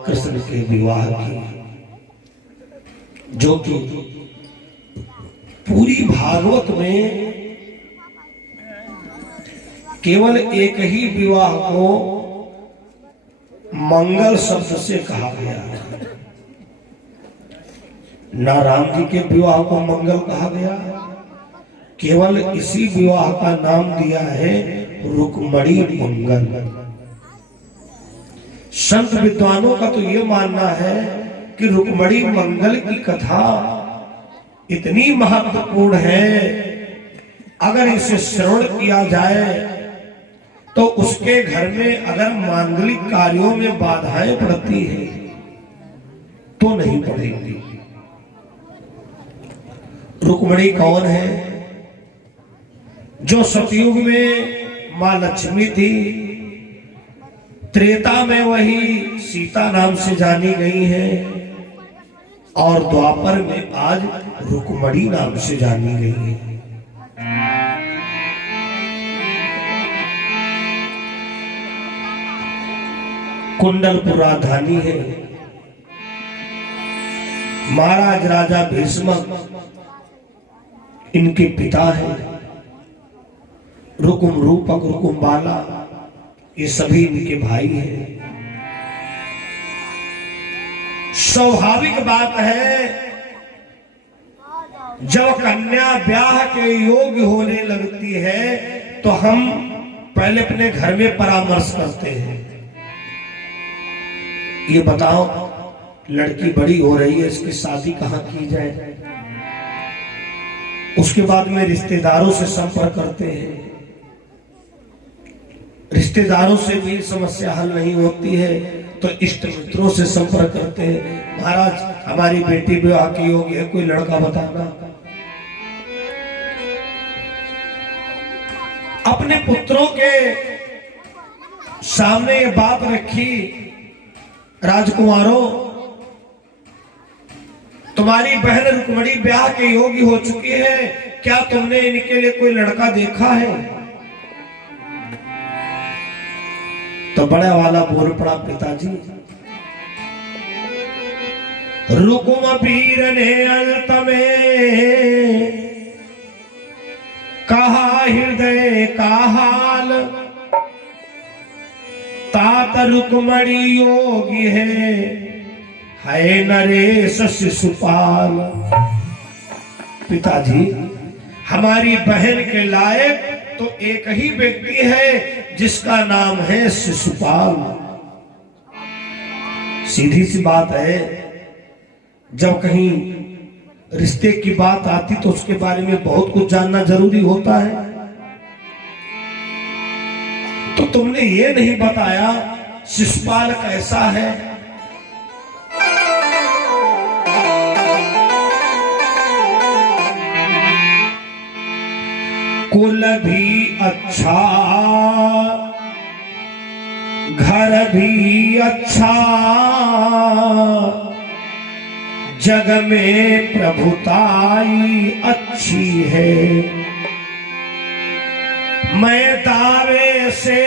कृष्ण के विवाह की, जो कि पूरी भागवत में केवल एक ही विवाह को मंगल शब्द से कहा गया है। ना राम जी के विवाह को मंगल कहा गया, केवल इसी विवाह का नाम दिया है रुक्मणी मंगल। संत विद्वानों का तो ये मानना है कि रुक्मणी मंगल की कथा इतनी महत्वपूर्ण है, अगर इसे श्रवण किया जाए तो उसके घर में अगर मांगलिक कार्यों में बाधाएं पड़ती हैं तो नहीं पड़ेंगी। रुक्मणी कौन है? जो सतयुग में मां लक्ष्मी थी, त्रेता में वही सीता नाम से जानी गई है और द्वापर में आज रुक्मणी नाम से जानी गई है। कुंडलपुर राजधानी है। महाराज राजा भीष्मक इनके पिता है। रुकुम रूपक, रुकुम बाला, ये सभी इनके भाई हैं। स्वाभाविक बात है, जब कन्या ब्याह के योग्य होने लगती है तो हम पहले अपने घर में परामर्श करते हैं। ये बताओ, लड़की बड़ी हो रही है, इसकी शादी कहाँ की जाए? उसके बाद में रिश्तेदारों से संपर्क करते हैं। रिश्तेदारों से भी समस्या हल नहीं होती है तो इष्ट मित्रों से संपर्क करते हैं। महाराज, हमारी बेटी विवाह की योग्य है, कोई लड़का बताना। अपने पुत्रों के सामने ये बात रखी, राजकुमारों, तुम्हारी बहन रुक्मणी ब्याह के योग्य हो चुकी है, क्या तुमने इनके लिए कोई लड़का देखा है? तो बड़ा वाला बोल पड़ा, पिताजी, रुकुम पीर ने अंत में कहा हृदय का हाल, तात रुक्मणी योगी है नरेश शिशुपाल। पिताजी, हमारी बहन के लायक तो एक ही व्यक्ति है जिसका नाम है शिशुपाल। सीधी सी बात है, जब कहीं रिश्ते की बात आती तो उसके बारे में बहुत कुछ जानना जरूरी होता है। तो तुमने ये नहीं बताया शिशुपाल कैसा है? कुल भी अच्छा, घर भी अच्छा, जग में प्रभुताई अच्छी है। मैं दावे से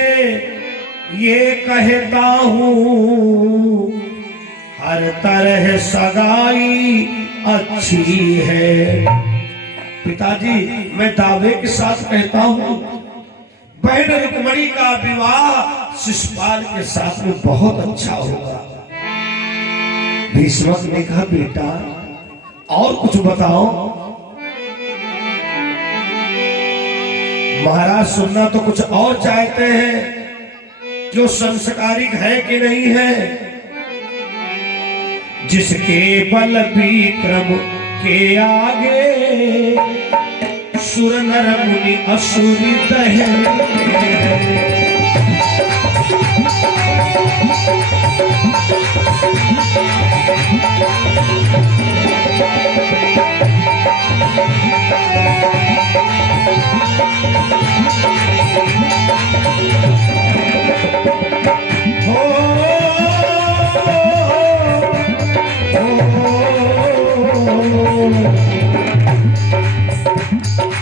ये कहता हूँ, हर तरह सगाई अच्छी है। पिताजी, मैं दावे के साथ कहता हूँ, बहन रुक्मणी का विवाह शिशुपाल के साथ में बहुत अच्छा होगा। भीष्मक ने कहा, बेटा और कुछ बताओ। महाराज, सुनना तो कुछ और चाहते हैं, जो संस्कारिक है कि नहीं है। जिसके बल विक्रम के आगे सुर नर मुनि असुरी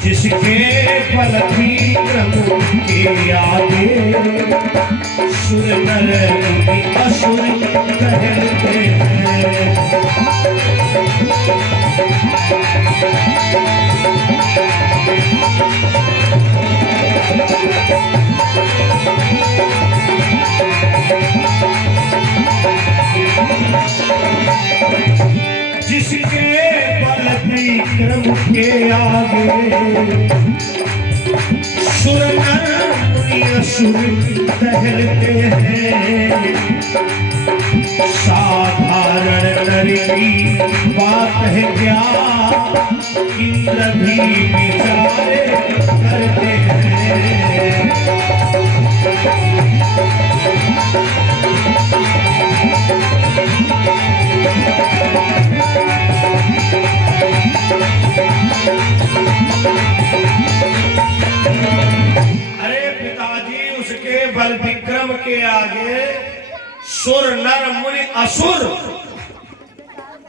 जिसके बल विक्रम के आगे सुर नर मुनि असुर कहते हैं। जिसके बल विक्रम के आगे सुर नर मुनि असुर कहते हैं। साधारण नर की बात है क्या, इंद्र भी विचारे करते हैं। बल विक्रम के आगे सुर नर मुनि असुर।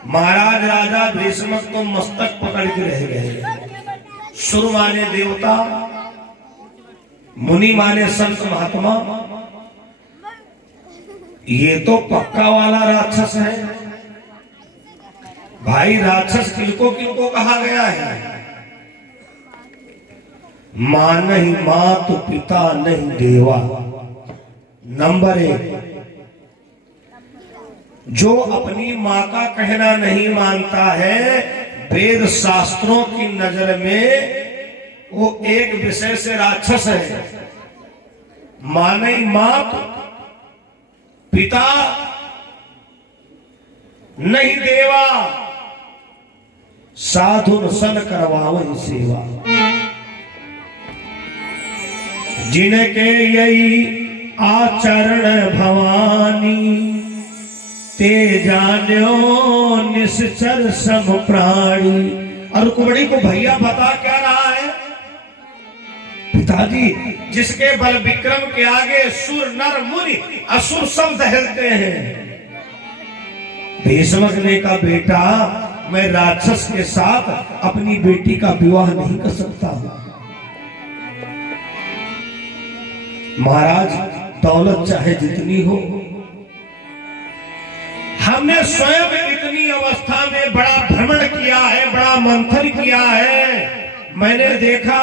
महाराज राजा भीष्म तो मस्तक पकड़ के रह गए। सुर माने देवता, मुनि माने संत महात्मा। ये तो पक्का वाला राक्षस है भाई। राक्षस किनको किनको कहा गया है? मां नहीं मात पिता नहीं देवा। नंबर 1, जो अपनी मां का कहना नहीं मानता है, वेद शास्त्रों की नजर में वो एक विषय से राक्षस है। मां नहीं मात पिता नहीं देवा, साधुन सन करवावहि सेवा। जिनके यही आचरण भवानी, ते जान्यो निश्चर सम प्राणी। और कुबड़ी को भैया बता क्या रहा है? पिताजी, जिसके बल विक्रम के आगे सुर नर मुनि असुर सब दहलते हैं। भीष्म ने कहा, बेटा मैं राक्षस के साथ अपनी बेटी का विवाह नहीं कर सकता हूं। महाराज, दौलत चाहे जितनी हो, हमने स्वयं इतनी अवस्था में बड़ा भ्रमण किया है, बड़ा मंथन किया है। मैंने देखा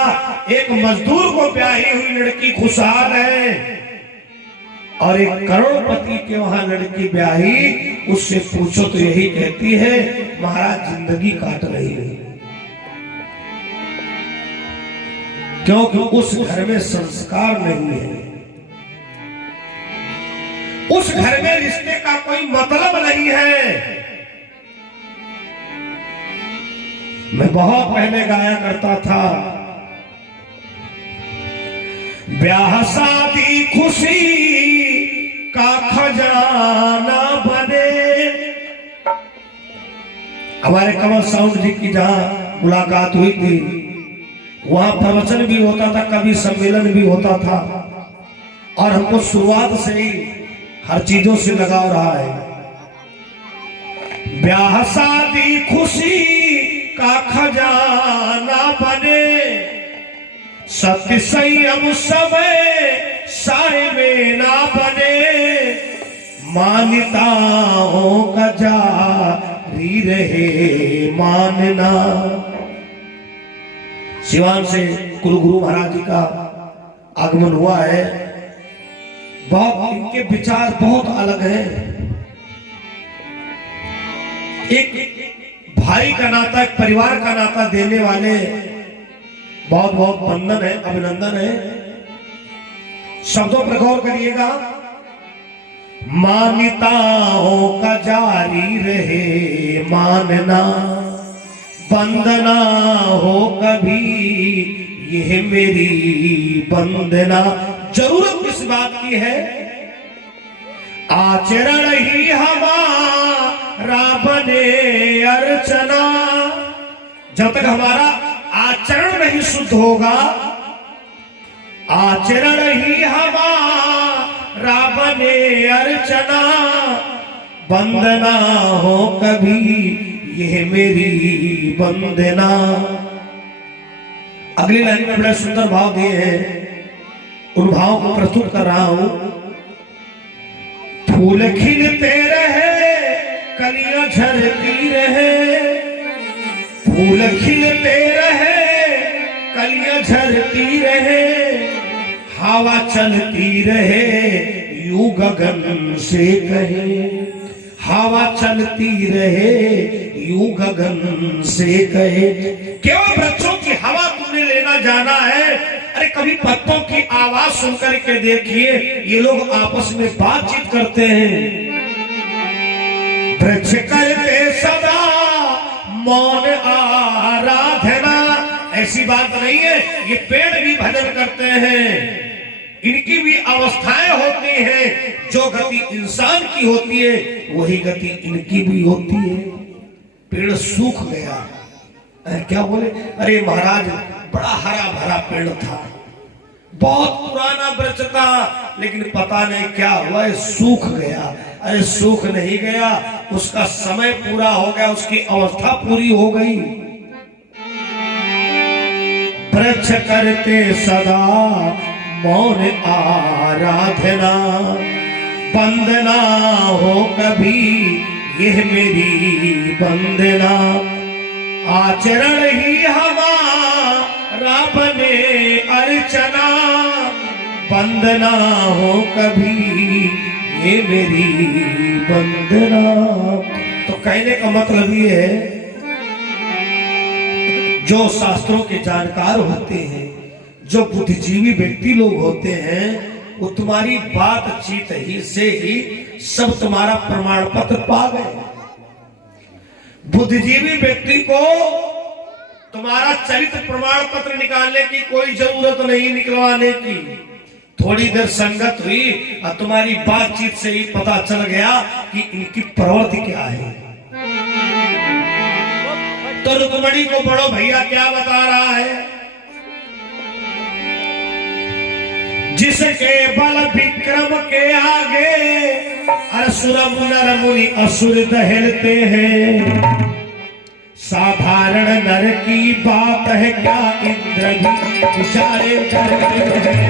एक मजदूर को ब्याही हुई लड़की खुशहाल है और एक करोड़पति के वहां लड़की ब्याही, उससे पूछो तो यही कहती है, महाराज जिंदगी काट रही है। क्योंकि उस घर में संस्कार नहीं है, उस घर में रिश्ते का कोई मतलब नहीं है। मैं बहुत पहले गाया करता था, ब्याह शादी खुशी का खजाना बने। हमारे कमल साउंड जी की जहां मुलाकात हुई थी, वहां प्रवचन भी होता था, कभी सम्मेलन भी होता था, और हमको शुरुआत से ही हर चीजों से लगाव रहा है। ब्याह शादी खुशी का खजाना बने, सत्य संयम समय साए में ना बने, मान्यताओं का जारी रहे मानना। सिवान से कुलगुरु महाराज जी का आगमन हुआ है। बहुत इनके विचार बहुत अलग हैं। एक भाई का नाता, एक परिवार का नाता देने वाले बहुत बहुत वंदन है, अभिनंदन है। शब्दों पर गौर करिएगा। मान्यताओं का जारी रहे मानना, वंदना हो कभी यह मेरी वंदना। जरूरत किस बात की है? आचरण ही हमारा बने अर्चना। जब तक हमारा आचरण नहीं शुद्ध होगा, आचरण ही हमारा बने अर्चना, वंदना हो कभी यह मेरी वंदना। अगली लाइन में बड़ा सुंदर भाव दिए हैं, उन भावों को प्रस्तुत कर रहा हूं। फूल खिलते रहे कलियां झरती रहे, फूल खिलते रहे कलियां झरती रहे, हवा चलती रहे यूं गगन से कहे, हवा चलती रहे यूं गगन से कहे। केवल वृक्षों की हवा तुमने लेना जाना है। अरे कभी पत्तों की आवाज सुनकर के देखिए, ये लोग आपस में बातचीत करते हैं। वृक्ष करते सदा मौन आराधना, ऐसी बात नहीं है, ये पेड़ भी भजन करते हैं। इनकी भी अवस्थाएं होती हैं, जो गति इंसान की होती है वही गति इनकी भी होती है। पेड़ सूख गया, क्या बोले, अरे महाराज बड़ा हरा भरा पेड़ था, बहुत पुराना वृक्ष था, लेकिन पता नहीं क्या हुआ, सूख गया। अरे सूख नहीं गया, उसका समय पूरा हो गया, उसकी अवस्था पूरी हो गई। वृक्ष करते सदा मौन आराधना, वंदना हो कभी यह मेरी वंदना, आचरण ही हमारा बने अर्चना, वंदना हो कभी ये मेरी वंदना। तो कहने का मतलब ये है, जो शास्त्रों के जानकार होते हैं, जो बुद्धिजीवी व्यक्ति लोग होते हैं, वो तुम्हारी बातचीत ही से ही सब तुम्हारा प्रमाण पत्र पा गए। बुद्धिजीवी व्यक्ति को तुम्हारा चरित्र प्रमाण पत्र निकालने की कोई जरूरत नहीं, निकलवाने की। थोड़ी देर संगत हुई और तुम्हारी बातचीत से ही पता चल गया कि इनकी प्रवृत्ति क्या है। तो रुक्मणी को बड़ो भैया क्या बता रहा है, जिसके बल विक्रम के आगे असुर नर मुनि असुर दहलते हैं, साधारण नर की बात है क्या इंद्र भी विचारे करते हैं।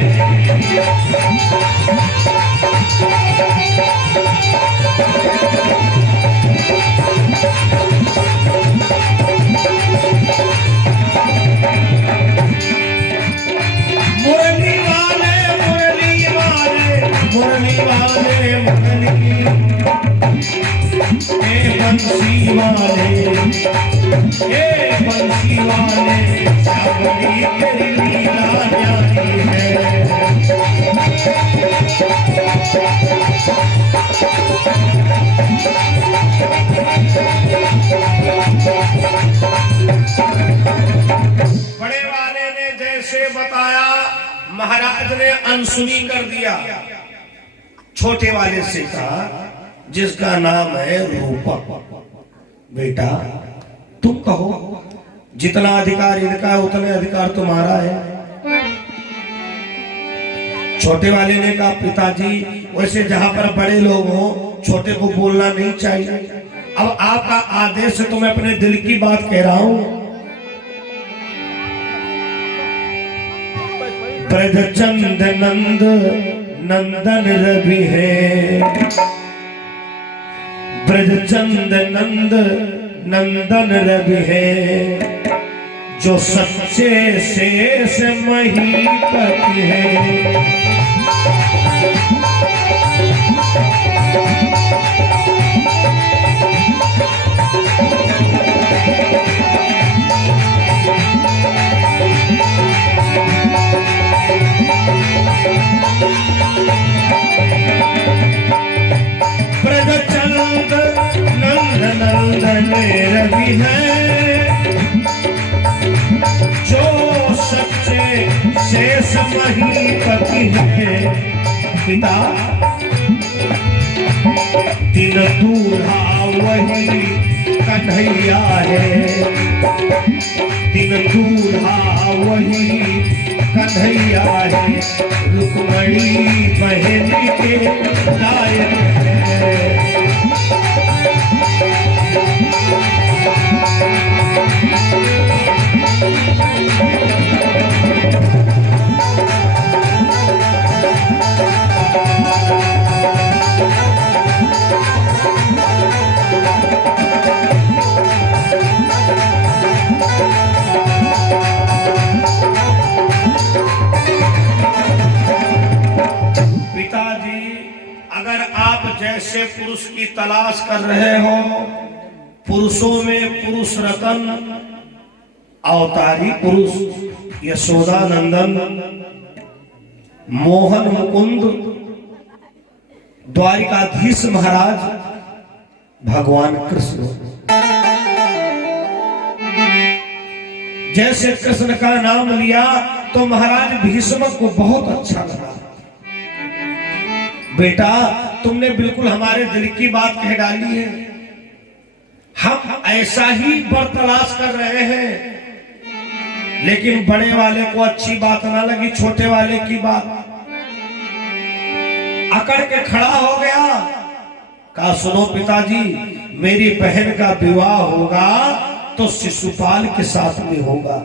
मुरली वाले मुरली वाले मुरली वाले मुरली, बंसी वाले बंसी वाले, सावली तेरी लीला न्यारी है। बड़े वाले ने जैसे बताया, महाराज ने अनसुनी कर दिया। छोटे वाले से कहा, जिसका नाम है रूपक, बेटा तुम कहो, जितना अधिकार इनका है उतने अधिकार तुम्हारा है। छोटे वाले ने कहा, पिताजी वैसे जहां पर बड़े लोग हो, छोटे को बोलना नहीं चाहिए। अब आपका आदेश है तो मैं अपने दिल की बात कह रहा हूं। ब्रजचंद नंद नंदन रवि है, ब्रजचंद नंद नंदन रवि है, जो सच्चे शेष महीपति है। ब्रजचंद नंद नंदन रवि है, जो सच्चे शेष महीपति है। पिता दिन दूल्हा वही कन्हैया है, दिन दूल्हा वही कन्हैया है, रुक्मणी बहन के लायक है। जैसे पुरुष की तलाश कर रहे हो, पुरुषों में पुरुष रतन अवतारी पुरुष यशोदा नंदन मोहन मुकुंद द्वारिकाधीश महाराज भगवान कृष्ण, जैसे कृष्ण का नाम लिया तो महाराज भीष्म को बहुत अच्छा लगा। बेटा तुमने बिल्कुल हमारे दिल की बात कह डाली है, हम ऐसा ही वर तलाश कर रहे हैं। लेकिन बड़े वाले को अच्छी बात ना लगी, छोटे वाले की बात अकड़ के खड़ा हो गया। कहा सुनो पिताजी, मेरी बहन का विवाह होगा तो शिशुपाल के साथ में होगा,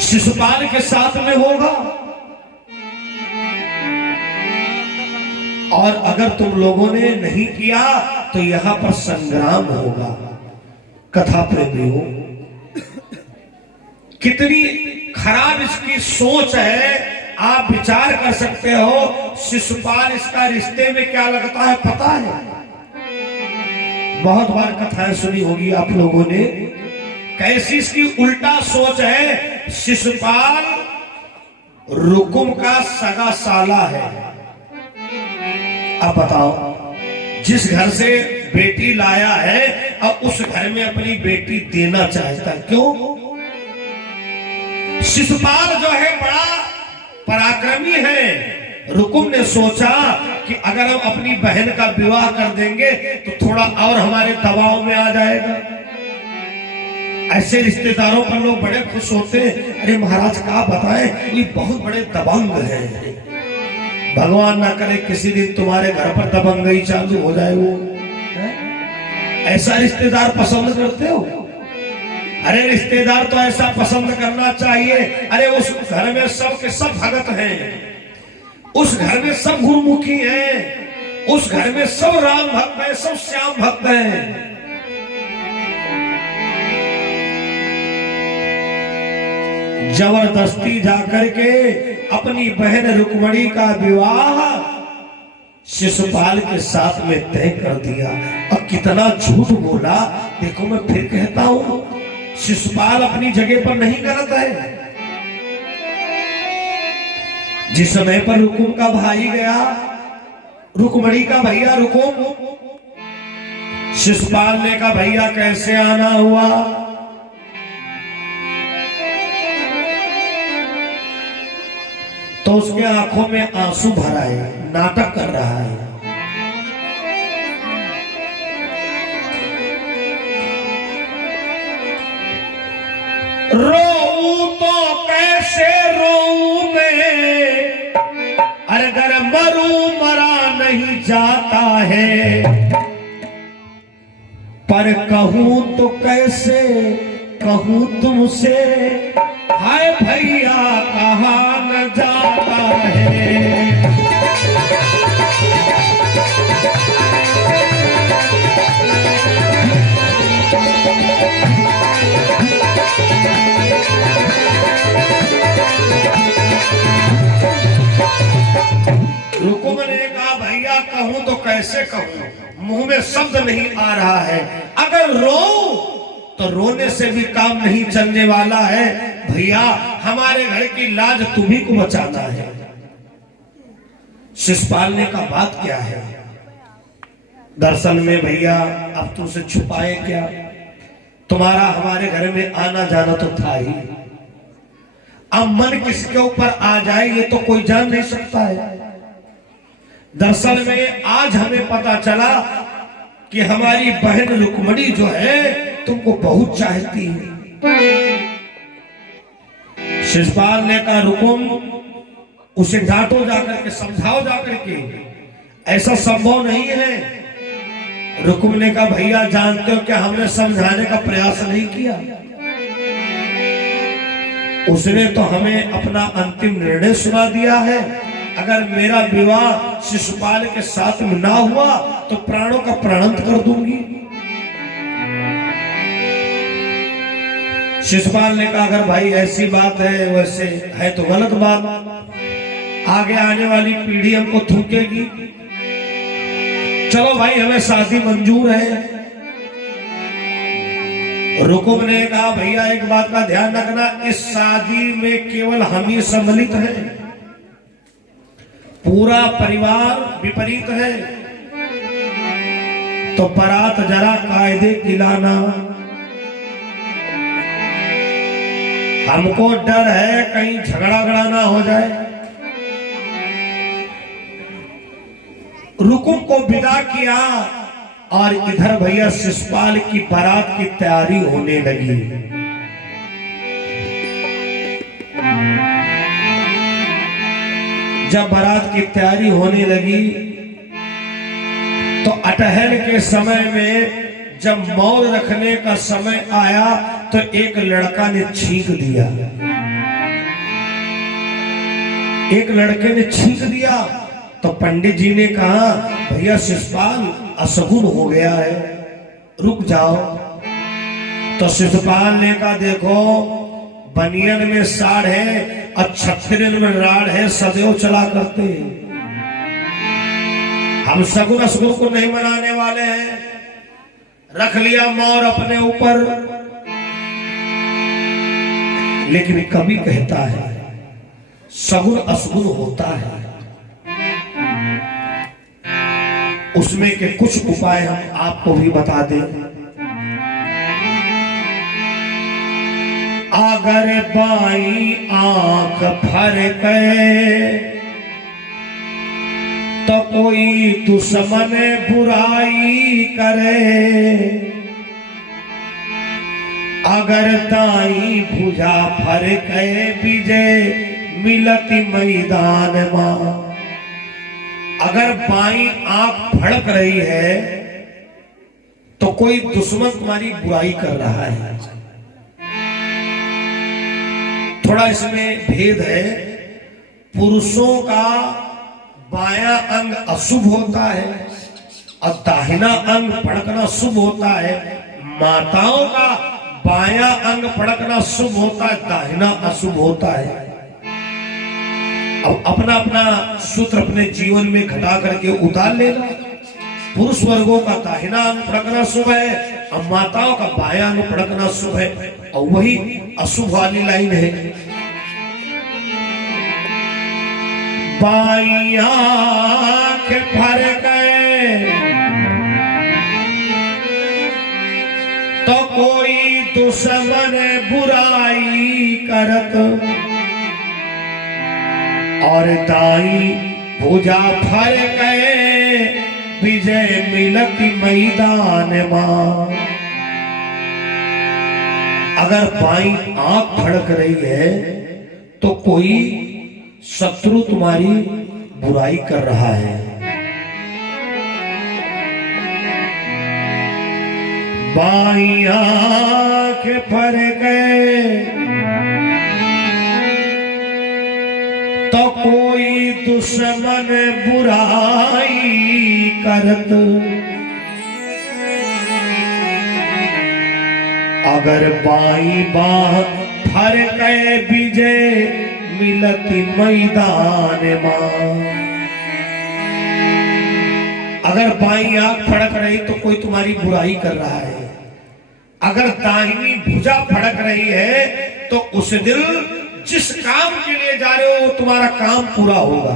शिशुपाल के साथ में होगा। और अगर तुम लोगों ने नहीं किया तो यहां पर संग्राम होगा। कथा प्रेमियों, कितनी खराब इसकी सोच है, आप विचार कर सकते हो। शिशुपाल इसका रिश्ते में क्या लगता है पता है? बहुत बार कथाएं सुनी होगी आप लोगों ने, कैसी इसकी उल्टा सोच है। शिशुपाल रुकुम का सगा साला है। अब बताओ, जिस घर से बेटी लाया है अब उस घर में अपनी बेटी देना चाहता है, क्यों? शिशुपाल जो है बड़ा पराक्रमी है। रुकुम ने सोचा कि अगर हम अपनी बहन का विवाह कर देंगे तो थोड़ा और हमारे दबाव में आ जाएगा। ऐसे रिश्तेदारों पर लोग बड़े खुश होते हैं, अरे महाराज का बताएं, ये बहुत बड़े दबंग हैं। भगवान ना करे किसी दिन तुम्हारे घर पर दबंगई चालू हो जाए। वो ऐसा रिश्तेदार पसंद करते हो? अरे रिश्तेदार तो ऐसा पसंद करना चाहिए। अरे उस घर में सब के सब भगत हैं, उस घर में सब गुरुमुखी हैं, उस घर में सब राम भक्त हैं, सब श्याम भक्त हैं। जबरदस्ती जाकर के अपनी बहन रुक्मणी का विवाह शिशुपाल के साथ में तय कर दिया। और कितना झूठ बोला। देखो मैं फिर कहता हूं, शिशुपाल अपनी जगह पर नहीं गलत है। जिस समय पर रुकुम का भाई गया, रुक्मणी का भैया रुकुम, शिशुपाल ने कहा भैया कैसे आना हुआ? तो उसके आंखों में आंसू भरा है, नाटक कर रहा है। रोऊं तो कैसे रोऊं मैं, अगर मरूं मरा नहीं जाता है। पर कहूं तो कैसे कहूं तुमसे, हाय भैया कहाँ न जाता है। रुकुम ने कहा भैया कहूं तो कैसे कहूं, मुंह में शब्द नहीं आ रहा है। अगर रो तो रोने से भी काम नहीं चलने वाला है। भैया हमारे घर की लाज तुम्ही को बचाना है। शिशुपाल ने कहा बात क्या है? दरअसल में भैया अब तुमसे छुपाए क्या, तुम्हारा हमारे घर में आना जाना तो था ही। अब मन किसके ऊपर आ जाए ये तो कोई जान नहीं सकता है। दरअसल में आज हमें पता चला कि हमारी बहन रुक्मणी जो है तुमको बहुत चाहती है। शिशुपाल ने कहा रुकुम, उसे डांटो जाकर के, समझाओ जाकर के, ऐसा संभव नहीं है। रुकुम ने कहा भैया जानते हो क्या, हमने समझाने का प्रयास नहीं किया। उसने तो हमें अपना अंतिम निर्णय सुना दिया है। अगर मेरा विवाह शिशुपाल के साथ में ना हुआ तो प्राणों का प्राणांत कर दूंगी। शिशुपाल ने कहा अगर भाई ऐसी बात है, वैसे है तो गलत बात, आगे आने वाली पीढ़ी हमको थूकेगी। चलो भाई हमें शादी मंजूर है। रुकुम ने कहा भैया एक बात का ध्यान रखना, इस शादी में केवल हम ही सम्मिलित हैं, पूरा परिवार विपरीत है, तो बारात जरा कायदे की लाना। हमको डर है कहीं झगड़ा ना हो जाए। रुकुम को विदा किया और इधर भैया शिशुपाल की बारात की तैयारी होने लगी। जब बारात की तैयारी होने लगी तो अटहल के समय में जब मौर रखने का समय आया तो एक लड़का ने छींक दिया। एक लड़के ने छींक दिया तो पंडित जी ने कहा भैया शिशुपाल अशगुन हो गया है, रुक जाओ। तो शिशुपाल ने कहा देखो बनियन में साड़ है और छत्तीन में राड़ है, सदैव चला करते हैं। हम शगुन अशगुन को नहीं मनाने वाले हैं। रख लिया मोर अपने ऊपर, लेकिन कवि कहता है शगुन अशगुन होता है, उसमें के कुछ उपाय हम आपको भी बता दें। अगर बाई आंख भर गए तो कोई दुश्मन बुराई करे, अगर दाई भुजा भर गए विजय मिलती मैदान मां। अगर बाई आंख भड़क रही है तो कोई दुश्मन तुम्हारी बुराई कर रहा है। थोड़ा इसमें भेद है। पुरुषों का बायां अंग अशुभ होता है और दाहिना अंग भड़कना शुभ होता है। माताओं का बायां अंग भड़कना शुभ होता है, दाहिना अशुभ होता है। अब अपना अपना सूत्र अपने जीवन में घटा करके उतार लेगा। पुरुष वर्गों का दाहिना अंग भड़कना शुभ है और माताओं का बायां अंग भड़कना शुभ है, और वही अशुभ वाली लाइन है। बाई आंख भर गए तो कोई दुश्मन बुराई करत, और दाई भुजा भर गए विजय मिलती मैदान मां। अगर बाई आंख भड़क रही है तो कोई शत्रु तुम्हारी बुराई कर रहा है। बाई आंख भर गए तो कोई दुश्मन बुराई करत, अगर बाई बाह भर गए विजय मिलती मैदान मां। अगर बाई आंख फड़क रही तो कोई तुम्हारी बुराई कर रहा है। अगर दाहिनी भुजा फड़क रही है तो उस दिन जिस काम के लिए जा रहे हो तुम्हारा काम पूरा होगा।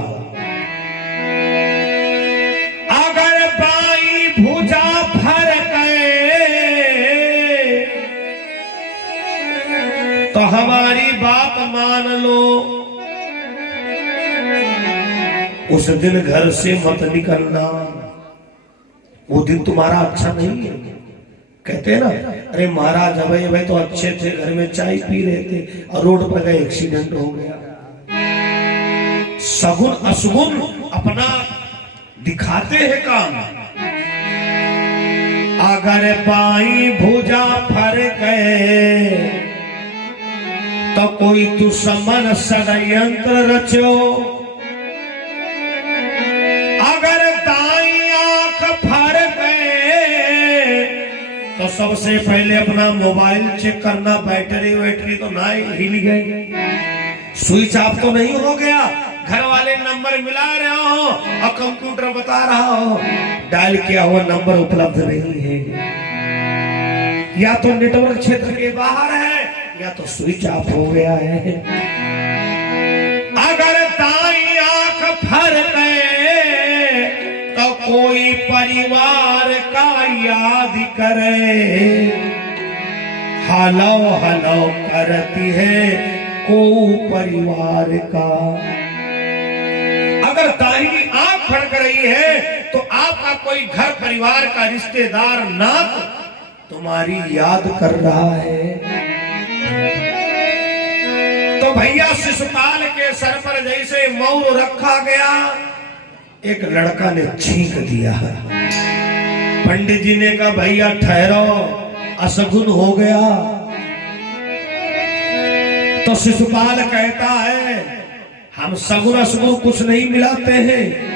अगर बाई भुजा भर गए तो हमारी बात मान लो, उस दिन घर से मत निकलना। वो दिन तुम्हारा अच्छा नहीं है। कहते हैं ना, अरे महाराज अभय भाई तो अच्छे थे, घर में चाय पी रहे थे और रोड पर गए एक्सीडेंट हो गया। सगुन अशगुन अपना दिखाते हैं काम। अगर बाई भुजा भर गए तो कोई दुश्मन षड्यंत्र रचो, अगर दाई आंख भर गए तो सबसे पहले अपना मोबाइल चेक करना, बैटरी तो ना हिल गई, स्विच ऑफ तो नहीं हो गया, घर वाले नंबर मिला रहे हो और कंप्यूटर बता रहा हो डायल किया हुआ नंबर उपलब्ध नहीं है, या तो नेटवर्क क्षेत्र के बाहर है या तो स्विच ऑफ हो गया है। अगर दाई आंख फर गए तो कोई परिवार का याद करे, हलो हलो करती है को परिवार का। अगर दाहिनी आंख फड़क रही है तो आपका कोई घर परिवार का रिश्तेदार नात तुम्हारी याद कर रहा है। तो भैया शिशुपाल के सर पर जैसे मौर रखा गया, एक लड़का ने छींक दिया। पंडित जी ने कहा भैया ठहरो, असगुन हो गया। तो शिशुपाल कहता है हम सगुन असगुन कुछ नहीं मिलाते हैं।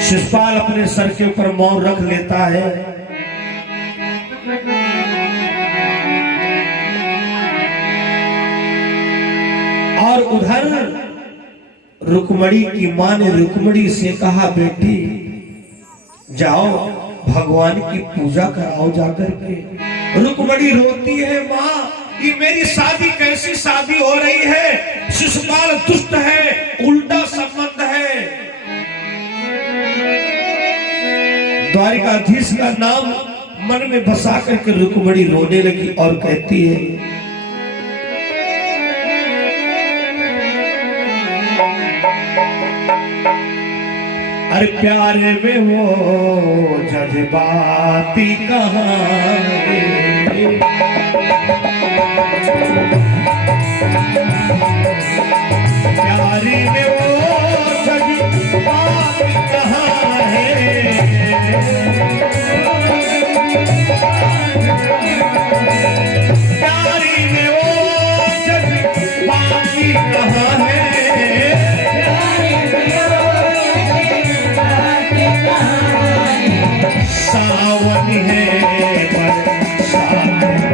शिशुपाल अपने सर के ऊपर मौन रख लेता है। और उधर रुक्मणी की मां ने रुक्मणी से कहा बेटी जाओ भगवान की पूजा कराओ जाकर के। रुक्मणी रोती है मां ये मेरी शादी कैसी शादी हो रही है, शिशुपाल दुष्ट है, उल्टा संबंध है। द्वारिकाधीश का नाम मन में बसा करके रुक्मणी रोने लगी और कहती है अरे प्यारे में वो जज्बाती कहाँ है, प्यारे में वो जज्बाती कहाँ है, प्यारी में वो जज्बाती कहाँ है, सावन है बरसात है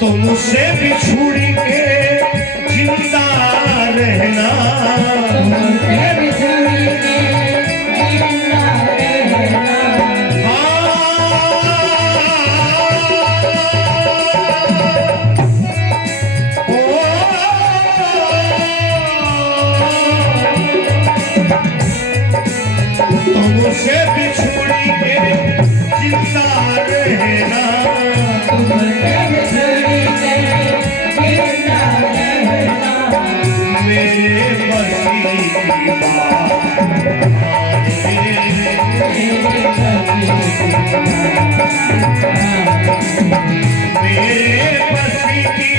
तुमसे बिछुड़ के जिंदा रहना, तुमसे बिछुड़ के जिंदा रहना, तुमसे बिछुड़ के जिंदा रहना, मेरे बसी की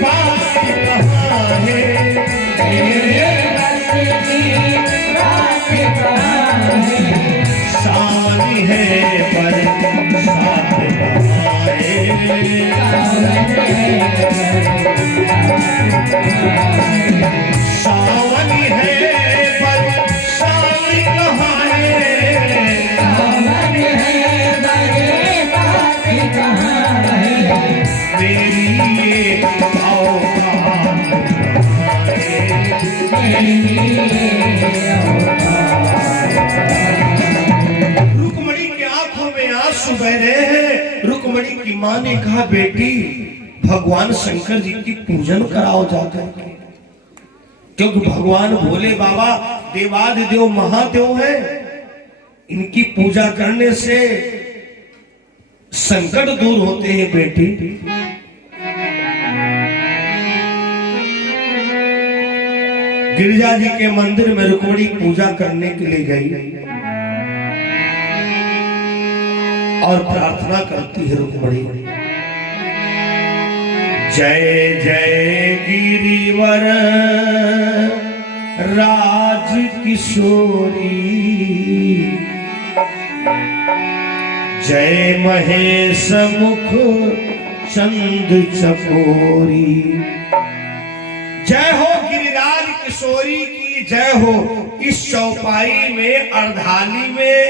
बात कहाँ है, सावनी है बरसात कहाँ है, सावनी है बरसात कहाँ है, मेरी ये औकात रुक्मणी की आंखों में आंसू बह रहे हैं। रुक्मणी की मां ने कहा बेटी भगवान शंकर जी की पूजन कराओ जाकर के, क्योंकि भगवान भोले बाबा देवाधिदेव महादेव है, इनकी पूजा करने से संकट दूर होते हैं बेटी। गिरिजा जी के मंदिर में रुक्मिणी पूजा करने के लिए गई और प्रार्थना करती है रुक्मिणी, जय जय गिरिवर राज किशोरी, जय महेश मुख चंद चकोरी। जय हो गिरिराज किशोरी की जय हो। इस चौपाई में अर्धाली में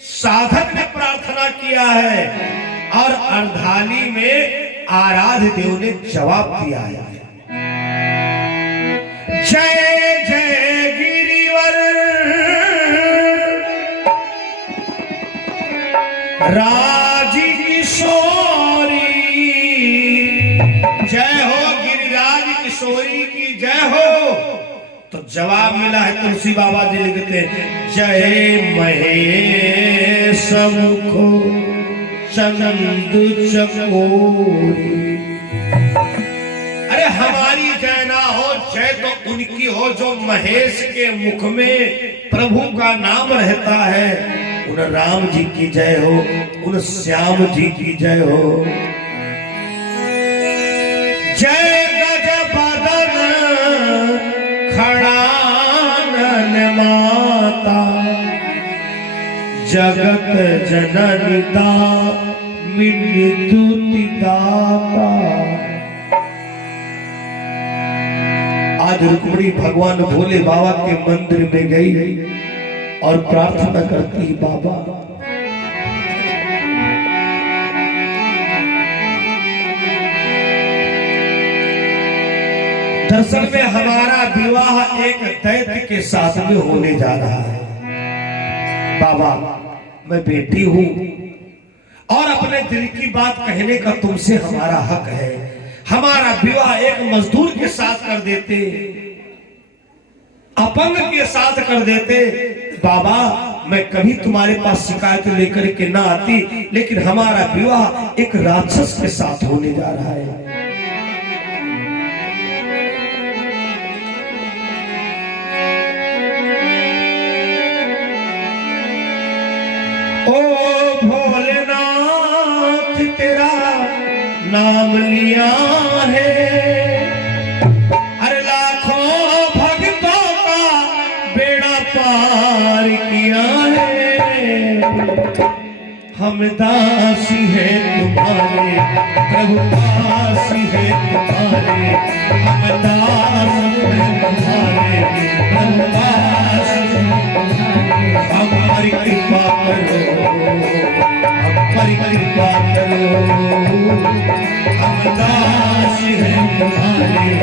साधक ने प्रार्थना किया है और अर्धाली में आराध्य देव ने जवाब दिया है। जय जय गिरिवर राज किशोरी, जय हो गिरिराज किशोरी की जय हो। तो जवाब मिला है, तुलसी बाबा जी लिखते हैं, जय महेश मुख चंद चकोरी। अरे हमारी जय ना हो, जय तो उनकी हो जो महेश के मुख में प्रभु का नाम रहता है। उन राम जी की जय हो, उन श्याम जी की जय हो। जय गज बदन खड़ानन माता, जगत जननिता मिन्नी दाता। आज रुक्मिणी भगवान भोले बाबा के मंदिर में गई और प्रार्थना करती, बाबा दरअसल में हमारा विवाह एक दैत्य के साथ में होने जा रहा है। बाबा मैं बेटी हूं और अपने दिल की बात कहने का तुमसे हमारा हक है। हमारा विवाह एक मजदूर के साथ कर देते, अपंग के साथ कर देते। बाबा मैं कभी तुम्हारे पास शिकायत लेकर के ना आती, लेकिन हमारा विवाह एक राक्षस के साथ होने जा रहा है। ओ भोलेनाथ तेरा नाम लिया है, हर लाखों भक्तों का बेड़ा पार किया है। हम दासी है तुम्हारे प्रभु, दासी है तुम्हारे, हम दास है तुम्हारे प्रभु, दासी है तुम्हारे। हमारी कृपा करो, हमारी कृपा करो, हम दास है तुम्हारे।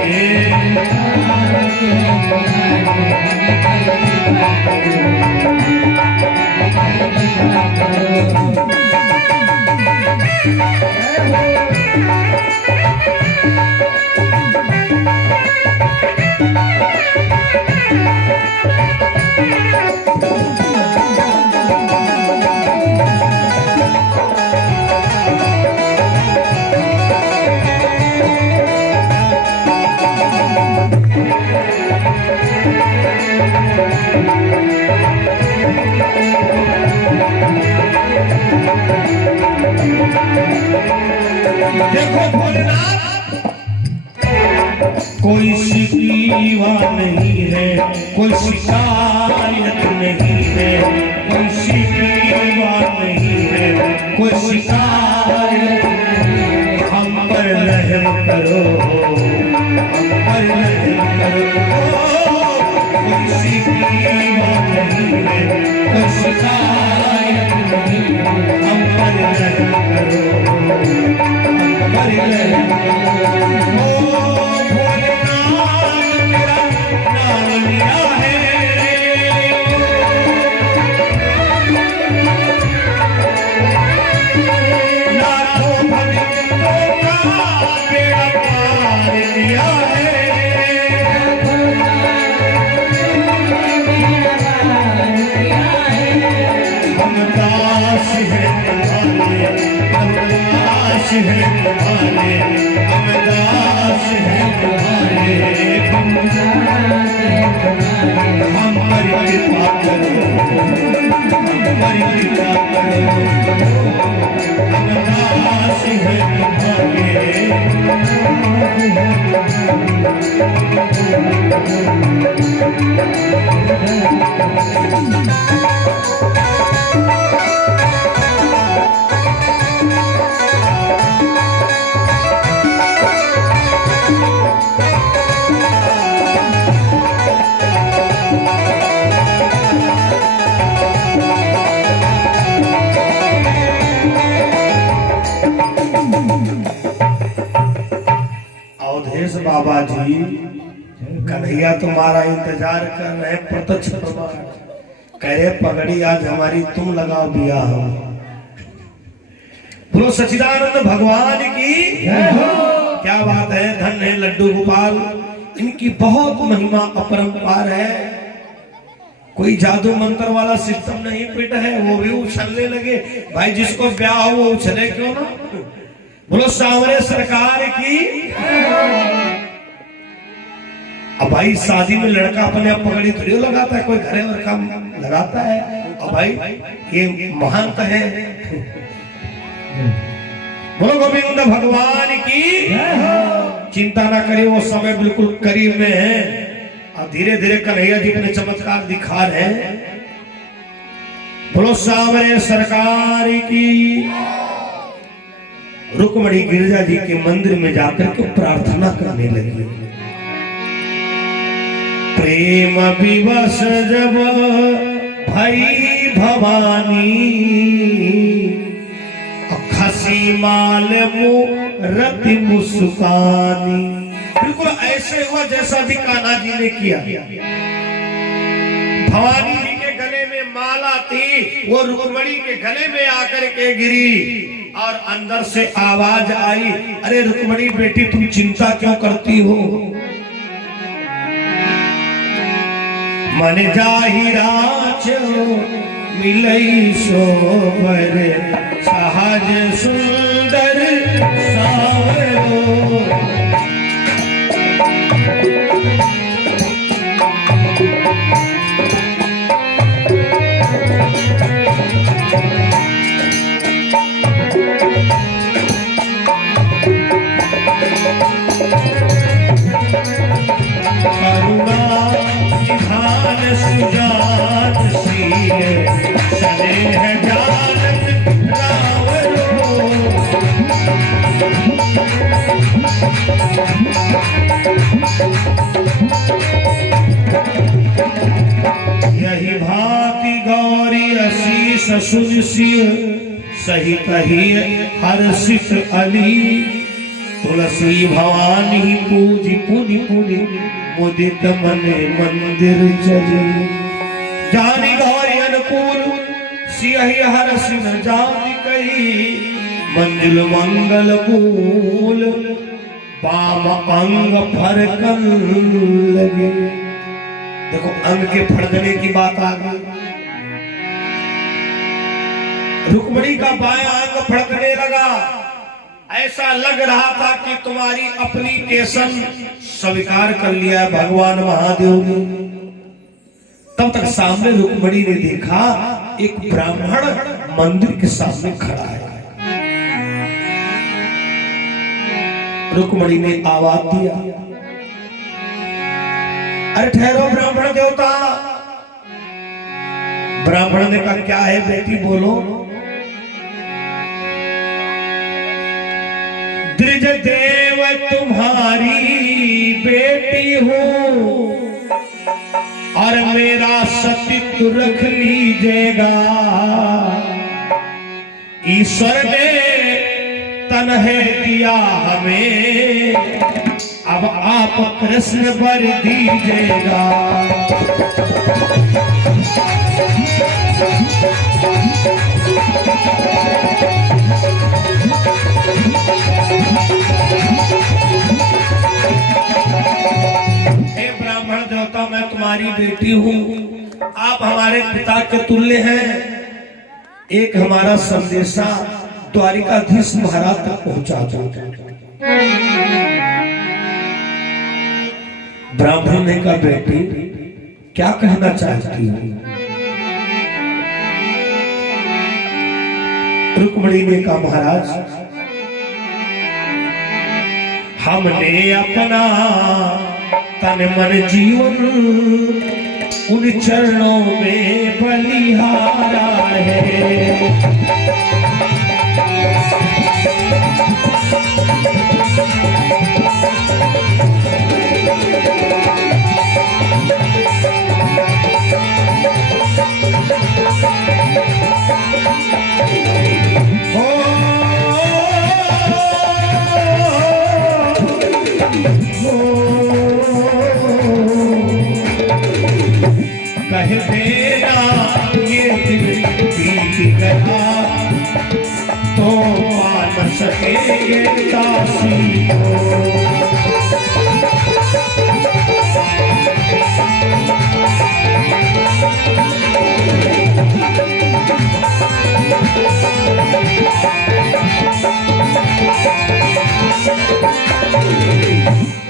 देखो भोलेनाथ, कोई शिकवा नहीं है, कोई शिकायत नहीं है, कोई शिकवा नहीं है, कोई शिकायत नहीं। हम पर रहम करो, हम पर रहम करो। कोई शिकवा नहीं है, कोई शिकायत नहीं, हम पर रहम करो, हम पर रहम करो। है तुम्हारे, हम दास है तुम्हारे। अवधेश बाबा जी कन्हैया तुम्हारा इंतजार कर रहे, प्रत्यक्ष प्रमाण कह रहे पगड़ी आज हमारी तुम लगाओ बिया हम। बोलो सच्चिदानंद भगवान की जय हो। क्या बात है, धन है लड्डू गोपाल, इनकी बहुत महिमा अपरंपार है। कोई जादू मंत्र वाला सिस्टम नहीं पिट है, वो भी उछलने लगे। भाई जिसको ब्याह हो वो उछले क्यों ना। बोलो सांवरे सरकार की। अब भाई शादी में लड़का अपने आप पगड़ी थोड़ी लगाता है, कोई घरे और काम लगाता है। अब भाई ये महंत है। बोलो गोविंद भगवान की। चिंता ना करिए, वो समय बिल्कुल करीब में है और धीरे धीरे कन्हैया जी अपने चमत्कार दिखा रहे हैं। बोलो सांवरे सरकार की। रुक्मणी गिरजा जी के मंदिर में जाकर के प्रार्थना करने लगी। प्रेम विवश जब भई भवानी, खसी माल रति मुस्कानी। बिल्कुल ऐसे हुआ जैसा भी कान्हा जी ने किया। भवानी जी के गले में माला थी, वो रुक्मणी के गले में आकर के गिरी और अंदर से आवाज आई, अरे रुक्मणी बेटी तुम चिंता क्यों करती हो। मन जाहि राच मिलई सोबर, सहज सुंदर सावरो। सुजात शील स्नेह जानत रावरो। यही भांति गौरी असीस सुनसिय, सहित ही हर्षित अली। तुलसी भवानी पूजी पुनि पुनि, मुदित मने मंदिर चली। जानी गौरी अनुकूल सियहि हरस न जाति कही, मंजुल मंगल मूल पाम अंग फरकन लगे। देखो अंग के फड़कने की बात आ गई। रुक्मणी का बायां अंग फड़कने लगा, ऐसा लग रहा था कि तुम्हारी एप्लीकेशन स्वीकार कर लिया है भगवान महादेव ने। तब तक सामने रुक्मणी ने देखा एक ब्राह्मण मंदिर के सामने खड़ा है। रुक्मणी ने आवाज दिया, अरे ठहरो ब्राह्मण देवता। ब्राह्मण ने कहा क्या है बेटी बोलो। द्विज देव तुम्हारी बेटी हूँ और मेरा सतीत्व रख लीजिएगा। ईश्वर ने तन्हे दिया हमें, अब आप कृष्ण वर दीजिएगा। हे ब्राह्मण देवता, मैं तुम्हारी बेटी हूँ, आप हमारे पिता के तुल्य हैं। एक हमारा संदेशा द्वारिकाधीश महाराज तक पहुंचा दो। ब्राह्मण ने कहा बेटी क्या कहना चाहती हो। रुक्मणी ने कहा महाराज हमने अपना तन मन जीवन उन चरणों में बलिहारा है। कह देना ये दिल बीत गया तो पा न सके ये दासी को।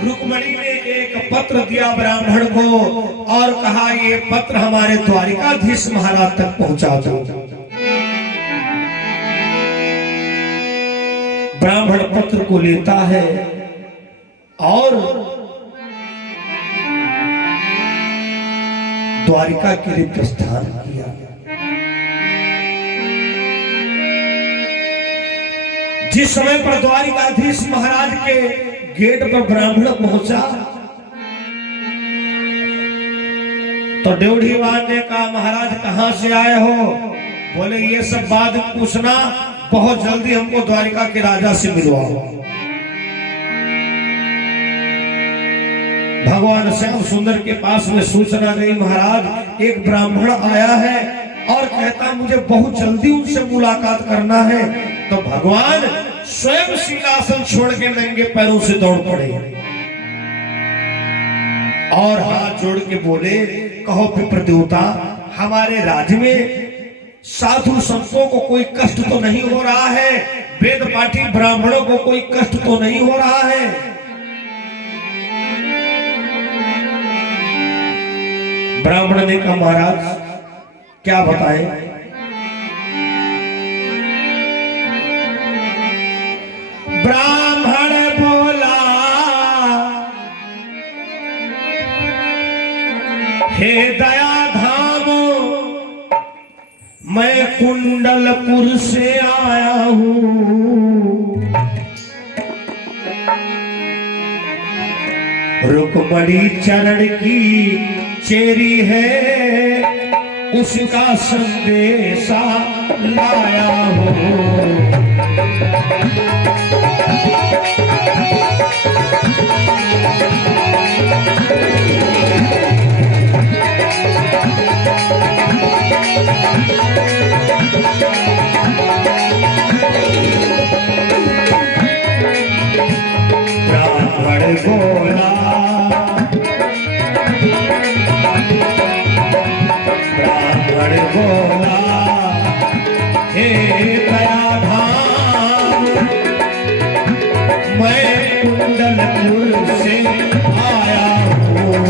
रुक्मणी ने एक पत्र दिया ब्राह्मण को और कहा ये पत्र हमारे द्वारिकाधीश महाराज तक पहुंचा दो। ब्राह्मण पत्र को लेता है और द्वारिका के लिए प्रस्थान किया। जिस समय पर द्वारिकाधीश महाराज के गेट पर ब्राह्मण पहुंचा तो ड्योढ़ीवान ने कहा महाराज कहां से आए हो? बोले ये सब बात पूछना, बहुत जल्दी हमको द्वारिका के राजा से मिलवाओ। भगवान श्याम सुंदर के पास में सूचना गई महाराज एक ब्राह्मण आया है और कहता मुझे बहुत जल्दी उनसे मुलाकात करना है। तो भगवान स्वयं सिंहासन छोड़ के नंगे पैरों से दौड़ पड़े और हाथ जोड़ के बोले कहो विप्र देवता हमारे राज्य में साधु संतों को कोई कष्ट तो नहीं हो रहा है, वेद पाठी ब्राह्मणों को कोई कष्ट तो नहीं हो रहा है? ब्राह्मण ने कहा महाराज क्या बताएं? ब्राह्मण बोला हे दया धाम मैं कुंडलपुर से आया हूँ। रुक्मणी चरण की चेरी है उसका संदेशा लाया हूँ। ब्राह्मण बोला हे दया धाम मैं कुंडलपुर से आया हूँ।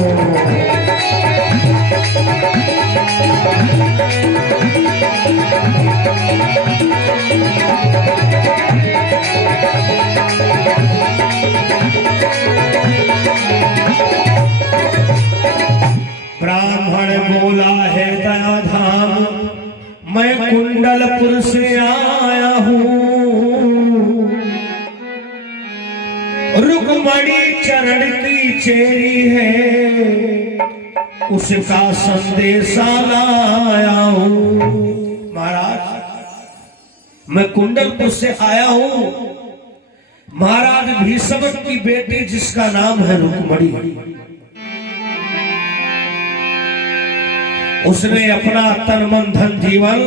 ब्राह्मण बोला है दया धाम मैं कुंडलपुर से आया हूँ। रुक्मणी चरण की चेरी है उसका संदेशा लाया हूँ। महाराज मैं कुंडलपुर से आया हूँ। महाराज भीष्म की बेटी जिसका नाम है रुक्मणी उसने अपना तन मन धन जीवन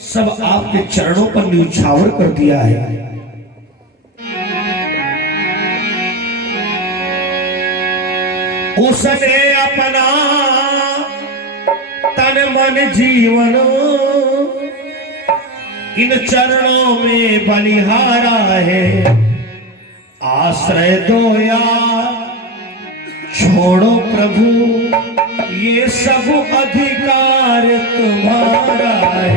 सब आपके चरणों पर न्यौछावर कर दिया है। उसने अपना तन मन जीवन इन चरणों में बलिहारा है। आश्रय दो यार छोड़ो प्रभु ये सब अधिकार तुम्हारा है।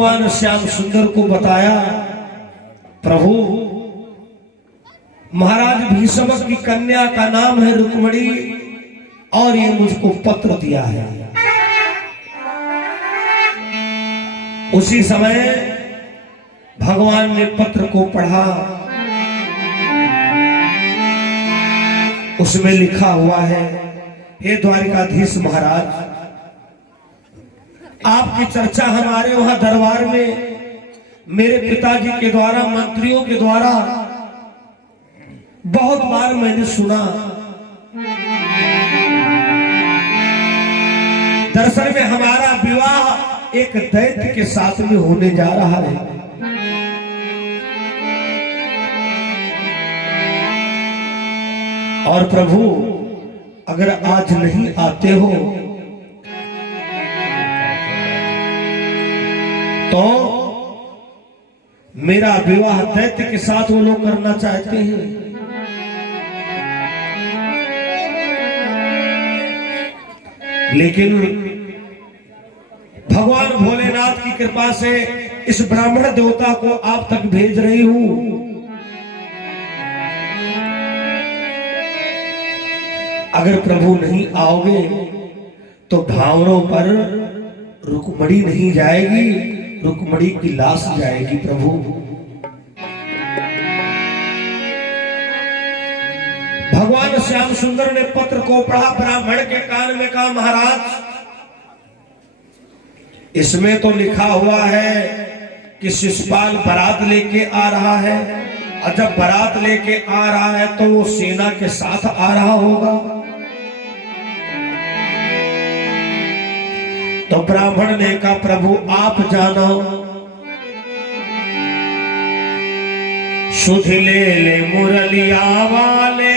भगवान श्याम सुंदर को बताया, प्रभु महाराज भीष्म की कन्या का नाम है रुक्मणी और ये मुझको पत्र दिया है। उसी समय भगवान ने पत्र को पढ़ा। उसमें लिखा हुआ है, हे द्वारिकाधीश महाराज, आपकी चर्चा हमारे वहां दरबार में मेरे पिताजी के द्वारा, मंत्रियों के द्वारा बहुत बार मैंने सुना। दरअसल में हमारा विवाह एक दैत्य के साथ में होने जा रहा है। और प्रभु अगर आज नहीं आते हो तो मेरा विवाह दैत्य के साथ वो लोग करना चाहते हैं। लेकिन भगवान भोलेनाथ की कृपा से इस ब्राह्मण देवता को आप तक भेज रही हूं। अगर प्रभु नहीं आओगे तो भावरों पर रुक्मणी नहीं जाएगी, रुक्मणी की लाश जाएगी। प्रभु भगवान श्याम सुंदर ने पत्र को पढ़ा, ब्राह्मण के कान में कहा, महाराज इसमें तो लिखा हुआ है कि शिशुपाल बारात लेके आ रहा है, और जब बारात लेके आ रहा है तो वो सेना के साथ आ रहा होगा। तो ब्राह्मण ने कहा, प्रभु आप जानो, सुध ले मुरलिया वाले,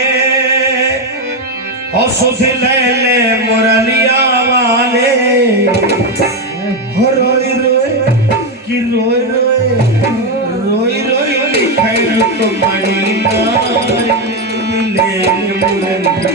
और सुध ले मुरलिया वाले, हो रोई रोई कि रोई रोई रोई रोई लिखे रुक्मणी ले मुरलिया।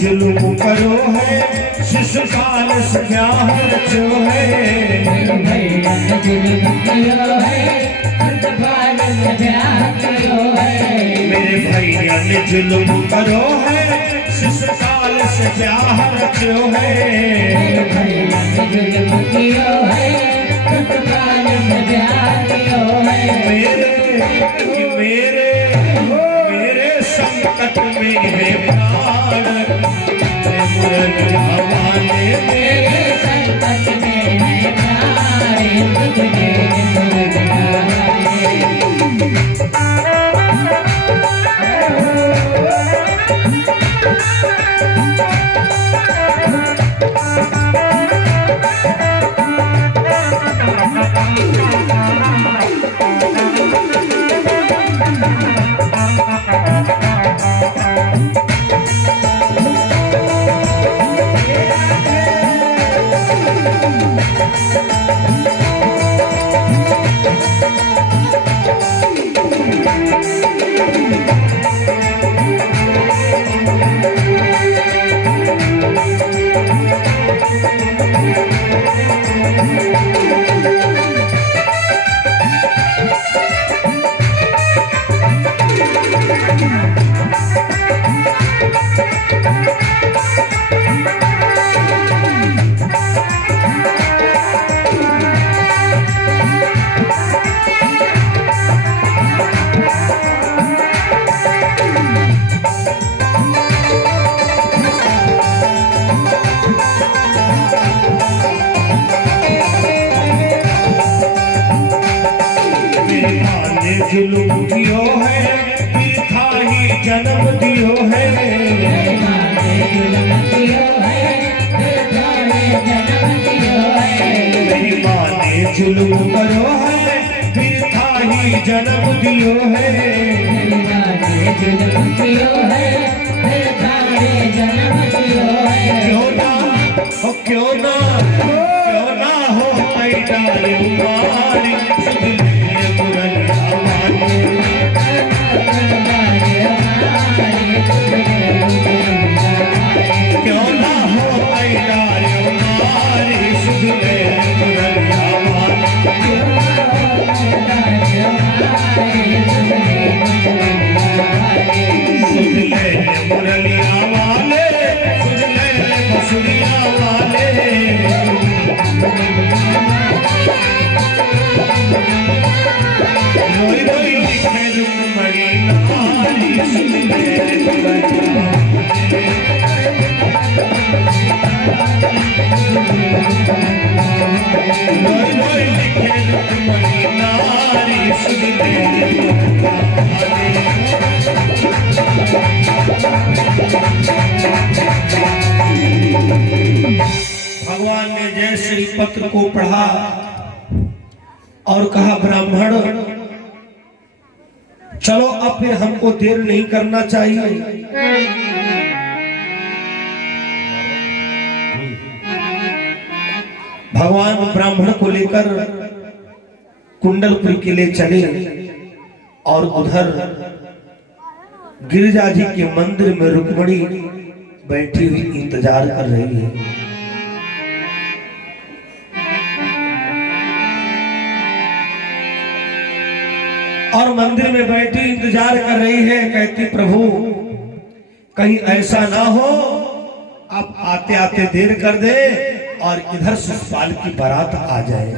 जुल्म करो है शिशुपाल से ब्याह रचो है, भैया जुल्म करो है शिशुपाल से ब्याह करो है, मेरे भैया ने जुल्म करो है शिशुपाल से ब्याह रचो है, भैया ने जुल्म कियो है शिशुपाल से ब्याह कियो है, मेरे मेरे संकट में है प्राण, हमारे मेरे संकट में है प्राण, तुझे ने जुल्म कियो है फिर था ही जन्म दियो है। मेरी माँ ने जुल्म कियो है फिर था ही जन्म दियो है। मेरी माँ ने जुल्म करो है फिर था ही जन्म दियो है। मेरी माँ ने जुल्म कियो है फिर था ही जन्म दियो है। क्यों ना हो डाले उमारी सुध ले मुरलिया वाली। क्यों ना हो डाले उमारी सुध ले मुरलिया वाली। सुध ले मुरलिया वाले सुध ले बसुरिया वाले। रोई रोई लिखे रुक्मणी नारी सुध ले मुरलिया वाले। रोई रोई लिखे रुक्मणी नारी सुध ले मुरलिया वाले। भगवान ने जैसे ही पत्र को पढ़ा और कहा ब्राह्मण चलो अब फिर हमको देर नहीं करना चाहिए। भगवान ब्राह्मण को लेकर कुंडलपुर के लिए चले और उधर गिरिजा जी के मंदिर में रुक्मणी बैठी हुई इंतजार कर रही है। और मंदिर में बैठी इंतजार कर रही है। कहती प्रभु कहीं ऐसा ना हो आप आते आते देर कर दे और इधर शिशुपाल की बारात आ जाए।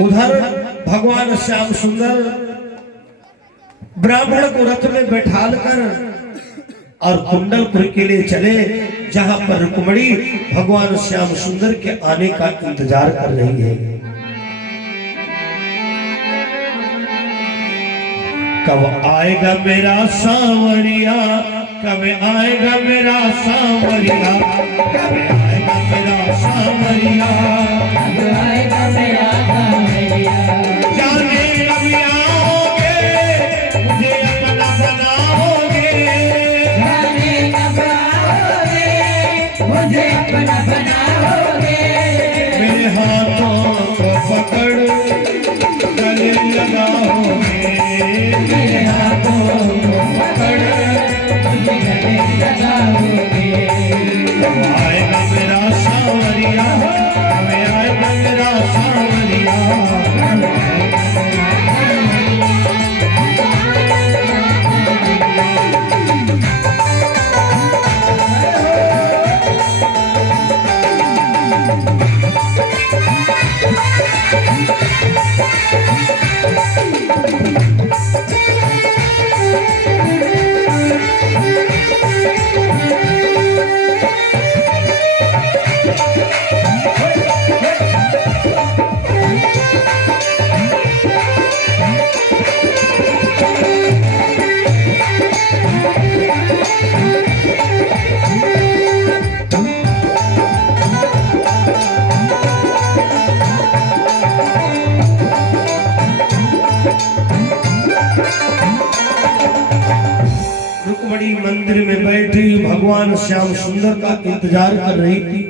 उधर भगवान श्याम सुंदर ब्राह्मण को रथ में बैठालकर और कुंडलपुर के लिए चले, जहां पर रुक्मणी भगवान श्याम सुंदर के आने का इंतजार कर रही है। कब आएगा मेरा सांवरिया, कब आएगा मेरा सांवरिया, कब आएगा मेरा सांवरिया, कब आएगा मेरा सांवरिया। जाने कब आओगे मुझे अपना बनाओगे, जाने कब आओगे मुझे अपना बनाओगे। मेरे हाथों को पकड़ गले लगाओगे, मेरे हाथों को पकड़ मुझे गले लगाओगे। कब आएगा मेरा सांवरिया, कब आएगा मेरा सांवरिया। रुक्मणी मंदिर में बैठी भगवान श्याम सुंदर का इंतजार कर रही थी।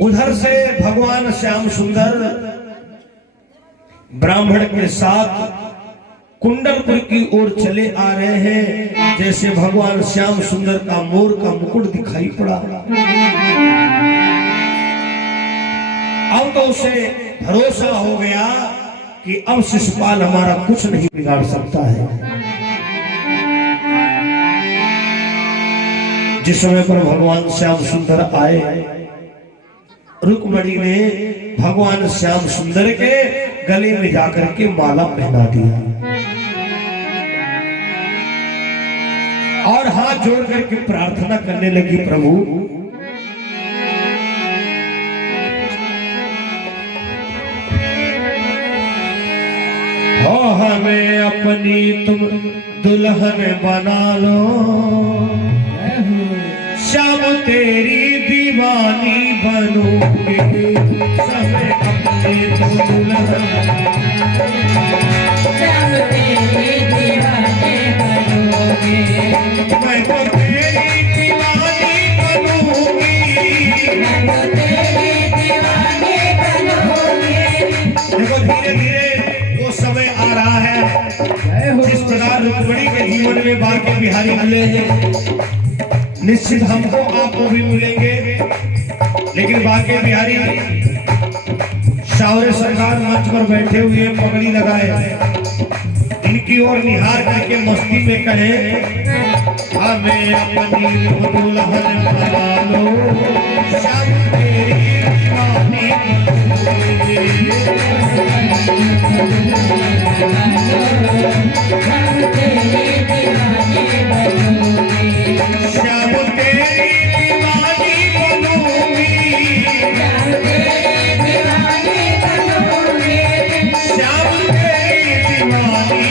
उधर से भगवान श्याम सुंदर ब्राह्मण के साथ कुंडलपुर की ओर चले आ रहे हैं। जैसे भगवान श्याम सुंदर का मोर का मुकुट दिखाई पड़ा, अब तो उसे भरोसा हो गया कि अब शिशुपाल हमारा कुछ नहीं बिगाड़ सकता है। जिस समय पर भगवान श्याम सुंदर आए, रुक्मणी ने भगवान श्याम सुंदर के गले में जाकर के माला पहना दिया और हाथ जोड़ करके प्रार्थना करने लगी, प्रभु अपनी तुम दुल्हन बना लो, श्याम तेरी दीवानी बनूंगी, समय अपनी तुम दुल्हन, श्याम तेरी दीवानी बनूंगी, मैं तो तेरी दीवानी बनूंगी, मैं तो तेरी दीवानी बनूंगी। देखो धीरे धीरे वो समय आ रहा है जिस प्रकार रुक्मिणी के जीवन में बांके बिहारी मिले हैं, निश्चित हमको आपको भी मिलेंगे। लेकिन बांके बिहारी शावरे सरकार मंच पर बैठे हुए पगड़ी लगाए, इनकी ओर निहार करके मस्ती में कहे, हमें अपनी दुल्हन बना लो, श्याम तेरी दीवानी बनूंगी, श्याम तेरी दीवानी बनूंगी, श्याम तेरी दीवानी बनूंगी, श्याम तेरी दीवानी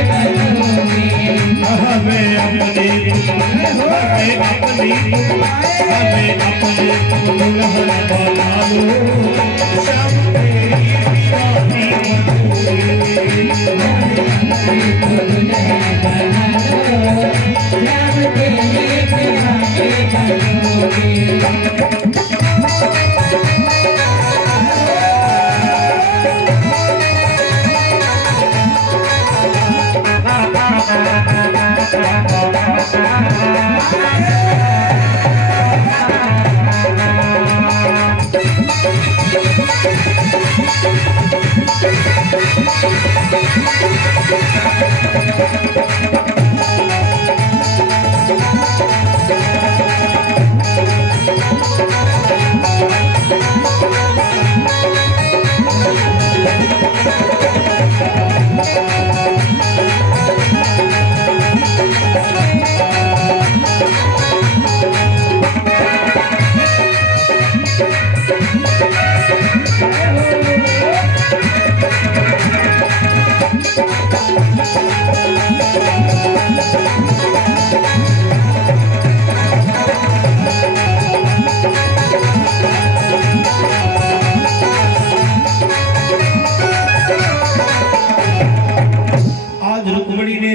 बनूंगी, हमें अपनी दुल्हन बना लो, श्याम तेरी दीवानी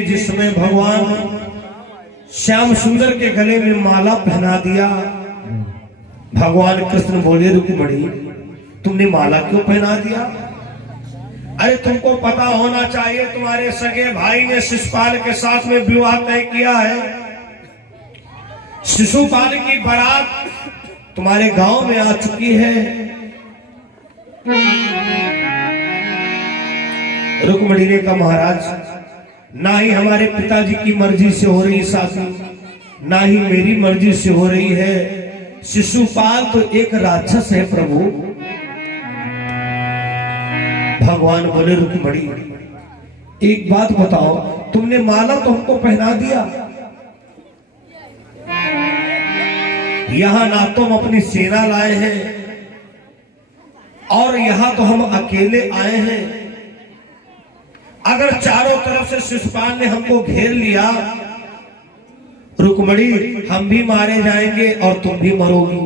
जिसमें भगवान श्याम सुंदर के गले में माला पहना दिया, भगवान कृष्ण बोले, रुक्मिणी तुमने माला क्यों पहना दिया? अरे तुमको पता होना चाहिए तुम्हारे सगे भाई ने शिशुपाल के साथ में विवाह तय किया है। शिशुपाल की बारात तुम्हारे गांव में आ चुकी है। रुक्मिणी ने कहा, महाराज ना ही हमारे पिताजी की मर्जी से हो रही शादी, ना ही मेरी मर्जी से हो रही है। शिशुपाल तो एक राक्षस है प्रभु। भगवान बोले, रुक्मिणी एक बात बताओ, तुमने माला तो हमको पहना दिया, यहां ना तुम अपनी सेना लाए हैं और यहां तो हम अकेले आए हैं। अगर चारों तरफ से शिशुपाल ने हमको घेर लिया, रुक्मिणी हम भी मारे जाएंगे और तुम भी मरोगी।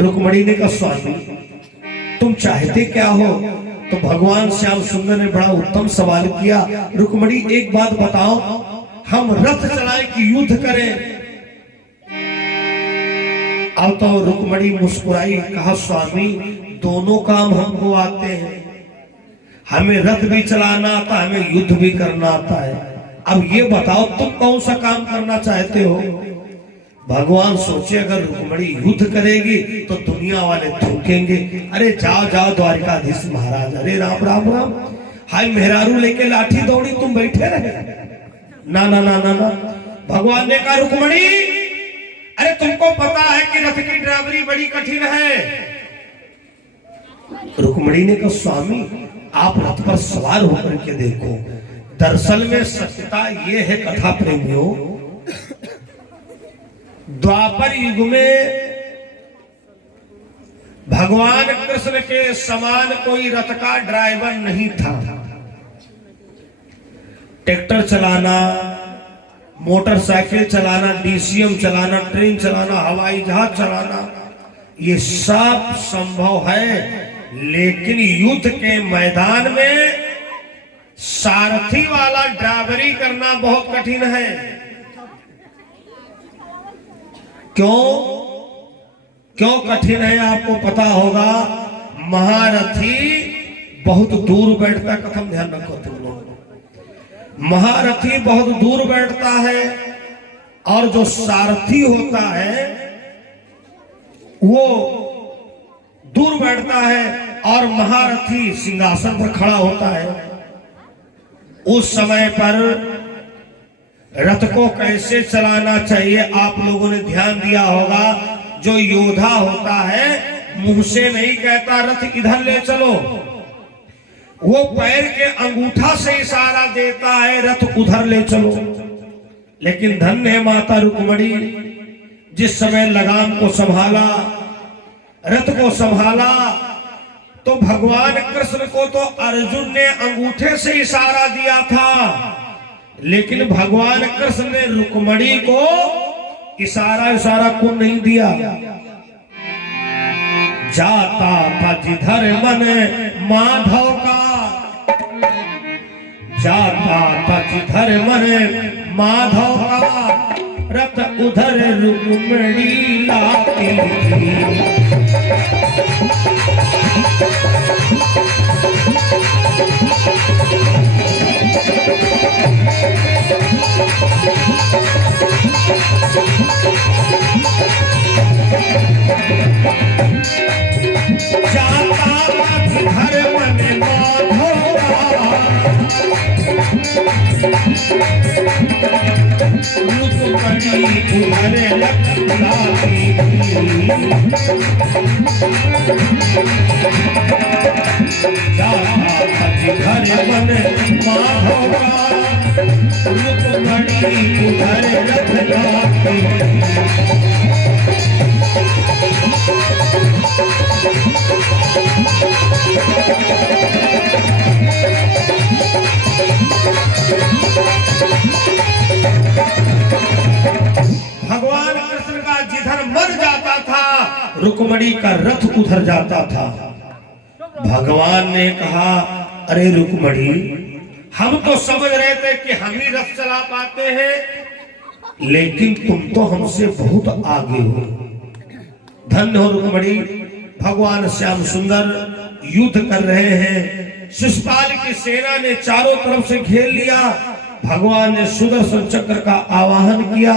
रुक्मिणी ने कहा, स्वामी तुम चाहते क्या हो? तो भगवान श्याम सुंदर ने बड़ा उत्तम सवाल किया, रुक्मिणी एक बात बताओ, हम रथ चलाएं कि युद्ध करें? अब तो रुक्मिणी मुस्कुराई, कहा, स्वामी दोनों काम हमको आते हैं, हमें रथ भी चलाना आता है, हमें युद्ध भी करना आता है। अब ये बताओ तुम कौन सा काम करना चाहते हो? भगवान सोचे, अगर रुक्मिणी युद्ध करेगी तो दुनिया वाले थूकेंगे, अरे जाओ जाओ द्वारिकाधीश महाराज, अरे राम राम राम, हाय मेहरारू लेके लाठी दौड़ी तुम बैठे रहे। ना ना ना ना ना, भगवान ने कहा, रुक्मिणी अरे तुमको पता है कि रथ की ड्राइवरी बड़ी कठिन है। रुक्मिणी ने कहा, स्वामी आप रथ पर सवार होकर के देखो। दरअसल में सत्यता ये है कथा प्रेमियों, द्वापर युग में भगवान कृष्ण के समान कोई रथ का ड्राइवर नहीं था। ट्रैक्टर चलाना, मोटरसाइकिल चलाना, डीसीएम चलाना, ट्रेन चलाना, हवाई जहाज चलाना, ये सब संभव है, लेकिन युद्ध के मैदान में सारथी वाला ड्राइवरी करना बहुत कठिन है। क्यों कठिन है आपको पता होगा। महारथी बहुत दूर बैठता, कथम ध्यान रखो तुम लोग। महारथी बहुत दूर बैठता है और जो सारथी होता है वो दूर बैठता है और महारथी सिंहासन पर खड़ा होता है। उस समय पर रथ को कैसे चलाना चाहिए आप लोगों ने ध्यान दिया होगा। जो योद्धा होता है मुंह से नहीं कहता रथ इधर ले चलो, वो पैर के अंगूठा से इशारा देता है रथ उधर ले चलो। लेकिन धन्य है माता रुक्मणी, जिस समय लगाम को संभाला, रथ को संभाला, तो भगवान कृष्ण को तो अर्जुन ने अंगूठे से इशारा दिया था, लेकिन भगवान कृष्ण ने रुक्मणी को इशारा को नहीं दिया। जाता था जिधर मन माधव का, जाता था जिधर मन माधव का, रथ उधर रुक्मणी लाती थी। भगवान कृष्ण का जिधर मर जाता था रुक्मणी का रथ उधर जाता था। भगवान ने कहा, अरे रुक्मणी, हम तो समझ रहे थे कि हम ही रथ चला पाते हैं, लेकिन तुम तो हमसे बहुत आगे हो। धन्य हो रुक्मणी। भगवान श्याम सुंदर युद्ध कर रहे हैं। शिशुपाल की सेना ने चारों तरफ से घेर लिया। भगवान ने सुदर्शन चक्र का आवाहन किया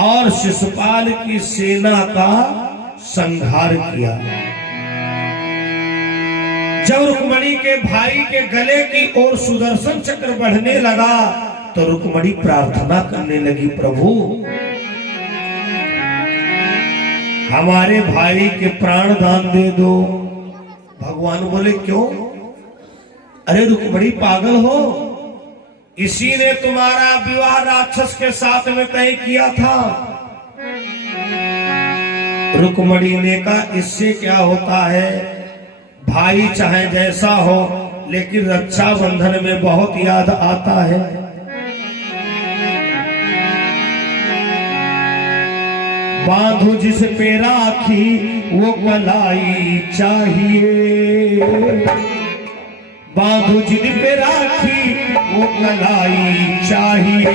और शिशुपाल की सेना का संहार किया। जब रुक्मणी के भाई के गले की ओर सुदर्शन चक्र बढ़ने लगा तो रुक्मणी प्रार्थना करने लगी, प्रभु हमारे भाई के प्राण दान दे दो। भगवान बोले, क्यों? अरे रुक्मणी पागल हो, इसी ने तुम्हारा विवाह राक्षस के साथ में तय किया था। रुक्मणी ने कहा, इससे क्या होता है, भाई चाहे जैसा हो, लेकिन रक्षाबंधन में बहुत याद आता है। बांधो जिस पे राखी वो कलाई चाहिए, बांधो जिन पे राखी वो कलाई चाहिए।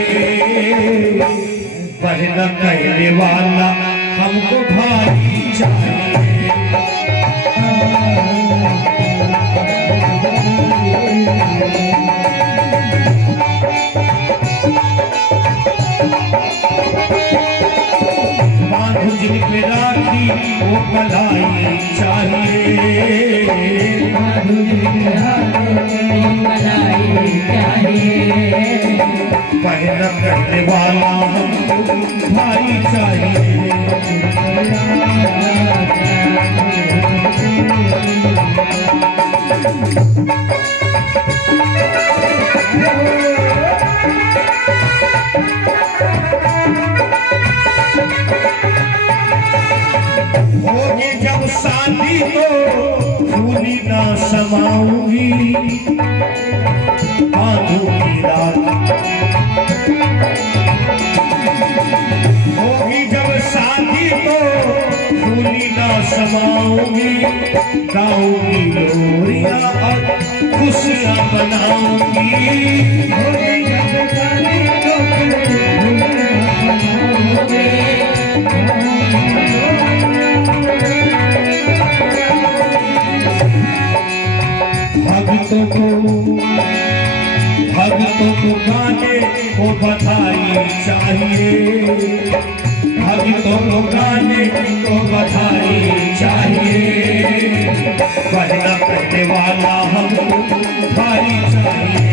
बहन कहने वाला हमको भाई चाहिए। बांधो जिन पे राखी वो कलाई चाहिए, बांधो जिन पे राखी वो कलाई चाहिए। बहन करने वाला हमको भाई चाहिए। फूली ना समाऊंगी, बांधूंगी राखी। होगी जब शादी तो फूली ना समाऊंगी, गाऊंगी लोरियां और खुशियां मनाऊंगी। होगी जब शादी तो खुशियां मनाऊंगी। भक्तों को गाने को बधाई चाहिए, भक्तों को गाने को बधाई चाहिए। कहना कहने वाला हमको भाई चाहिए।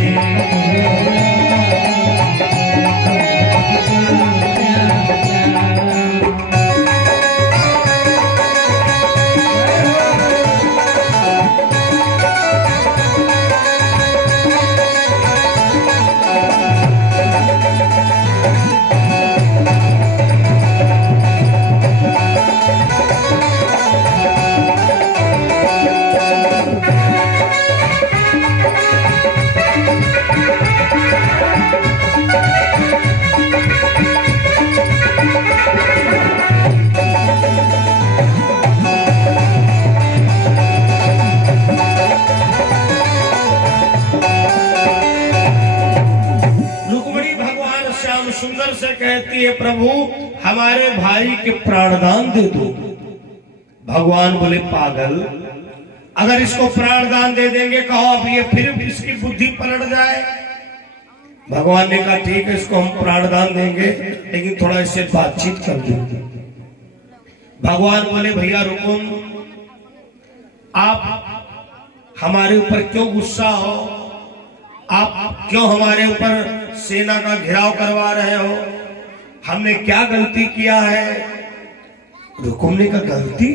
सुंदर से कहती है, प्रभु हमारे भाई के प्राणदान दे दो। भगवान बोले, पागल, अगर इसको प्राणदान दे देंगे, कहो अब ये फिर इसकी बुद्धि पलट जाए। भगवान ने कहा, ठीक है, इसको हम प्राणदान देंगे, लेकिन थोड़ा इससे बातचीत कर देंगे। भगवान बोले, भैया रुको, आप हमारे ऊपर क्यों गुस्सा हो? आप क्यों हमारे ऊपर सेना का घेराव करवा रहे हो? हमने क्या गलती किया है? रुकुम ने कहा, गलती?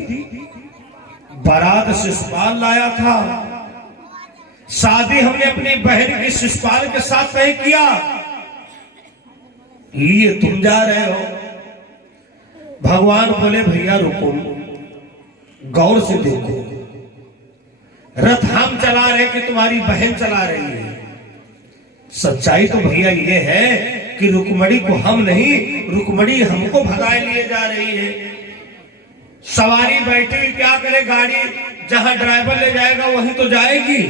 बारात शिशुपाल लाया था, शादी हमने अपनी बहन की शिशुपाल के साथ नहीं किया, लिए तुम जा रहे हो। भगवान बोले, भैया रुकुम, गौर से देखो, रथ हम चला रहे कि तुम्हारी बहन चला रही है? सच्चाई तो भैया ये है कि रुक्मणी को हम नहीं, रुक्मणी हमको भगाए लिए जा रही है। सवारी बैठी हुई क्या करे, गाड़ी जहां ड्राइवर ले जाएगा वहीं तो जाएगी।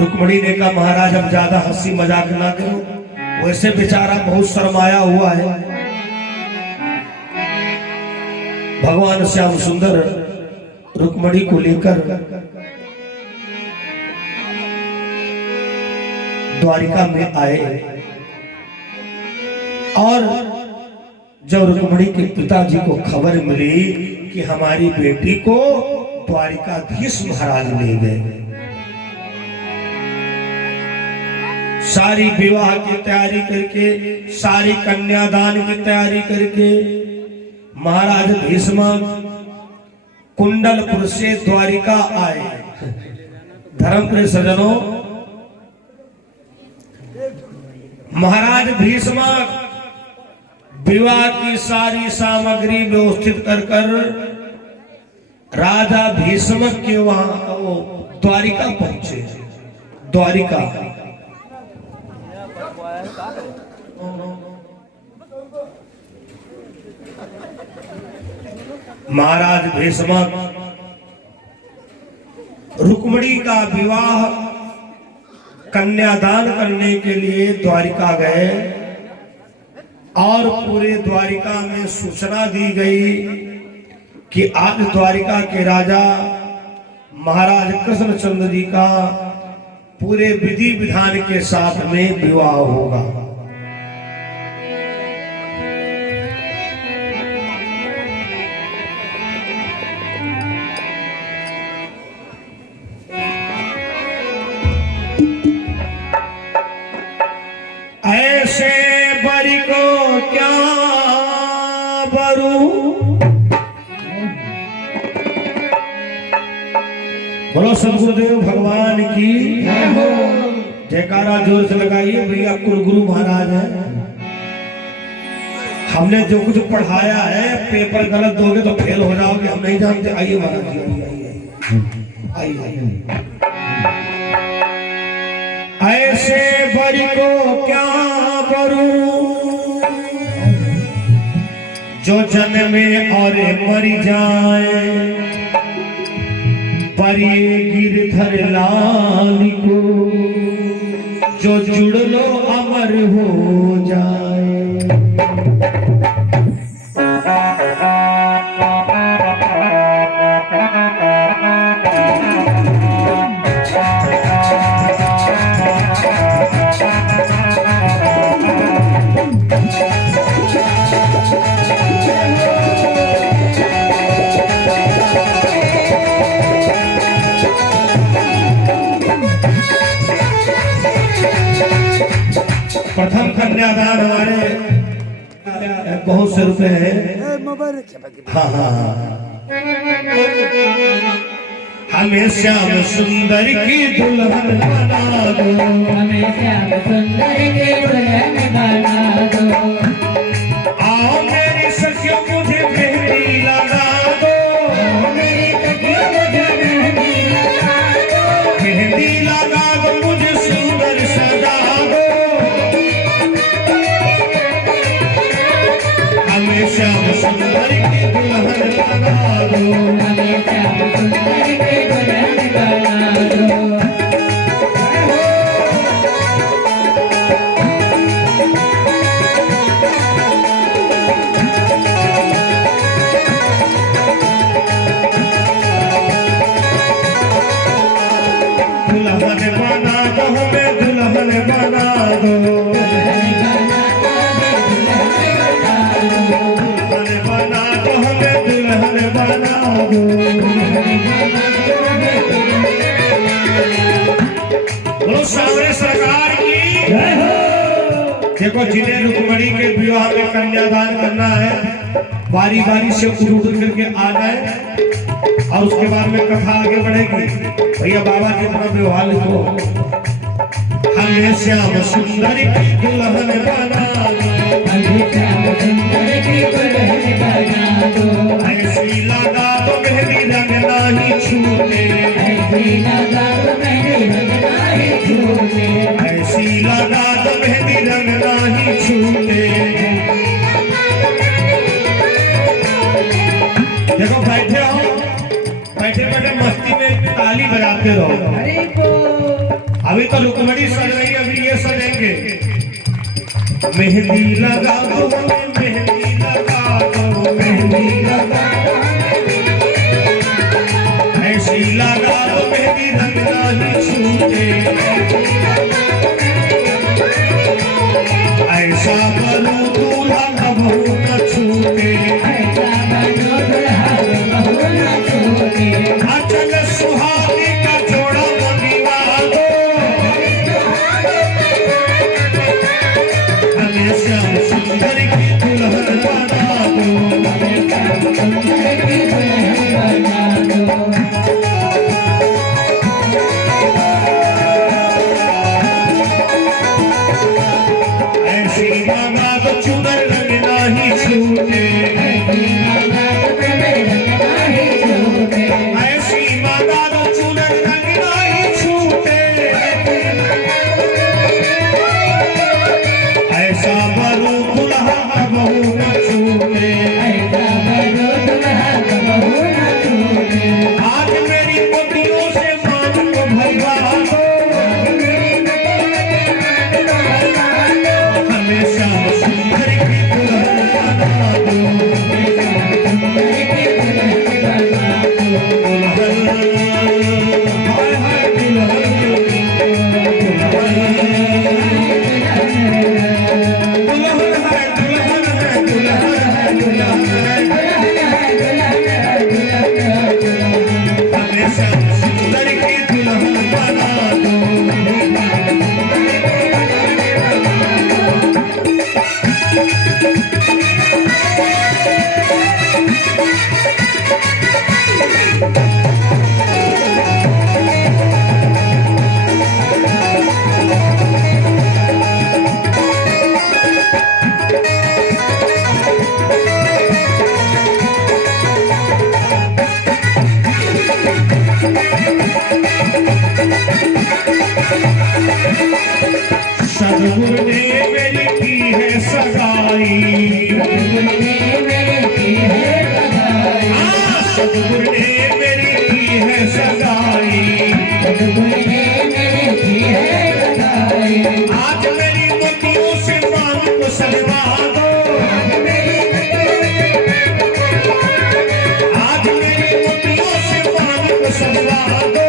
रुक्मणी ने कहा, महाराज अब ज्यादा हंसी मजाक ना करो, वैसे बेचारा बहुत शर्माया हुआ है। भगवान श्याम सुंदर रुक्मणी को लेकर द्वारिका में आए, और जब रुक्मणी के पिताजी को खबर मिली कि हमारी बेटी को द्वारिकाधीश महाराज ले गए, सारी विवाह की तैयारी करके, सारी कन्यादान की तैयारी करके महाराज भीष्म कुंडलपुर से द्वारिका आए। धर्मप्रिय सज्जनों, महाराज भीष्म विवाह की सारी सामग्री व्यवस्थित कर राजा भीष्म के वहां वो द्वारिका पहुंचे। द्वारिका महाराज भीष्म रुक्मणी का विवाह कन्यादान करने के लिए द्वारिका गए, और पूरे द्वारिका में सूचना दी गई कि आज द्वारिका के राजा महाराज कृष्णचंद्र जी का पूरे विधि विधान के साथ में विवाह होगा। ऐसे बरी को क्या बरू, बोलो सदगुरुदेव भगवान की जयकारा जोर से लगाइए। भैया कुलगुरु महाराज है, हमने जो कुछ पढ़ाया है, पेपर गलत दोगे तो फेल हो जाओगे, हम नहीं जानते। आइए महाराज जी, आइए। ऐसे बड़ी को क्या करूं जो जन्मे और मरी जाए, पर ये गिरधर लाल को जो जुड़ लो अमर हो जाए। प्रथम कन्यादान हमारे बहुत से रुपए हैं। हाँ हाँ हाँ, हमें श्याम सुंदर की दुल्हन बना दो, हमें श्याम सुंदर की दुल्हन बना दो। आओ मेरी सखियों मुझे मेहंदी लगा दो, मेरी सखियों मुझे मेहंदी लगा दो, मेहंदी लगा दो मुझे सुंदर सजा दो। हमें श्याम सुंदर की दुल्हन बना दो, हमें श्याम सुंदर की दुल्हन बना दो। दुल्हन बना दो हमें, दुल्हन बना दो, दुल्हन बना दो हमें, दुल्हन बना दो। बोलो सामने सरकार की जय हो। देखो जिन्हें रुक्मणी के विवाह में कन्यादान करना है, बारी बारी से उठ उठ करके आना है, और उसके बाद में कथा आगे बढ़ेगी। भैया बाबा जी अपना विवाह लिखो। हमें श्याम सुंदर की दुल्हन बना दो, हमें श्याम सुंदर की दुल्हन बना दो। ऐसी लगा दो मेहंदी रंग नहीं छूटे, ऐसी लगा दो मेहंदी रंग नहीं छूटे, ऐसी लगा दो मेहंदी रंग नहीं छूटे। देखो बैठे हो, बैठे बैठे मस्ती में ताली बजाते रहो। अरे को अभी तो रुक्मणी सज रही है, अभी ये सजेंगे। मेहंदी लगा दो हमें, मेहंदी लगा दो, मेहंदी लगा दो, ऐसी लगा दो मेहंदी रंग नहीं छूटे, ऐसा बनो दूल्हा कबहू न छूटे, ऐसा बनो दुल्हा कबहू न छूटे। अचल सुहानी का जोड़ा मंगवा दो, हमें श्याम सुंदर की दुल्हन बना दो, हमें श्याम सुंदर की दुल्हन बना दो। ऐसी मांगा तो चुनर रंग नहीं छूटे, ऐसी मांगा तो चुनर रंग नहीं छूटे, ऐसी मांगा तो चुनर रंग नहीं छूटे, ऐसा बनो दुल्हा कबहू न छूटे, ऐसा बनो दुल्हा कबहू न छूटे। आज मेरी पतियों से मान को भरवा दो, हमें श्याम सुंदर की दुल्हन बना दो, हाय हाय दुल्हन, दुल्हन है, दुल्हन है, दुल्हन है, हमें श्याम सुंदर की दुल्हन बना दो। सतगुरु ने मेरी की है सगाई, सतगुरु ने मेरी की है सगाई, सतगुरु ने मेरी की है सगाई, सतगुरु ने मेरी की है सगाई। आज मेरी मोतियों से मांग को सजवा दो, आज मेरी मोतियों से मांग को सजवा दो,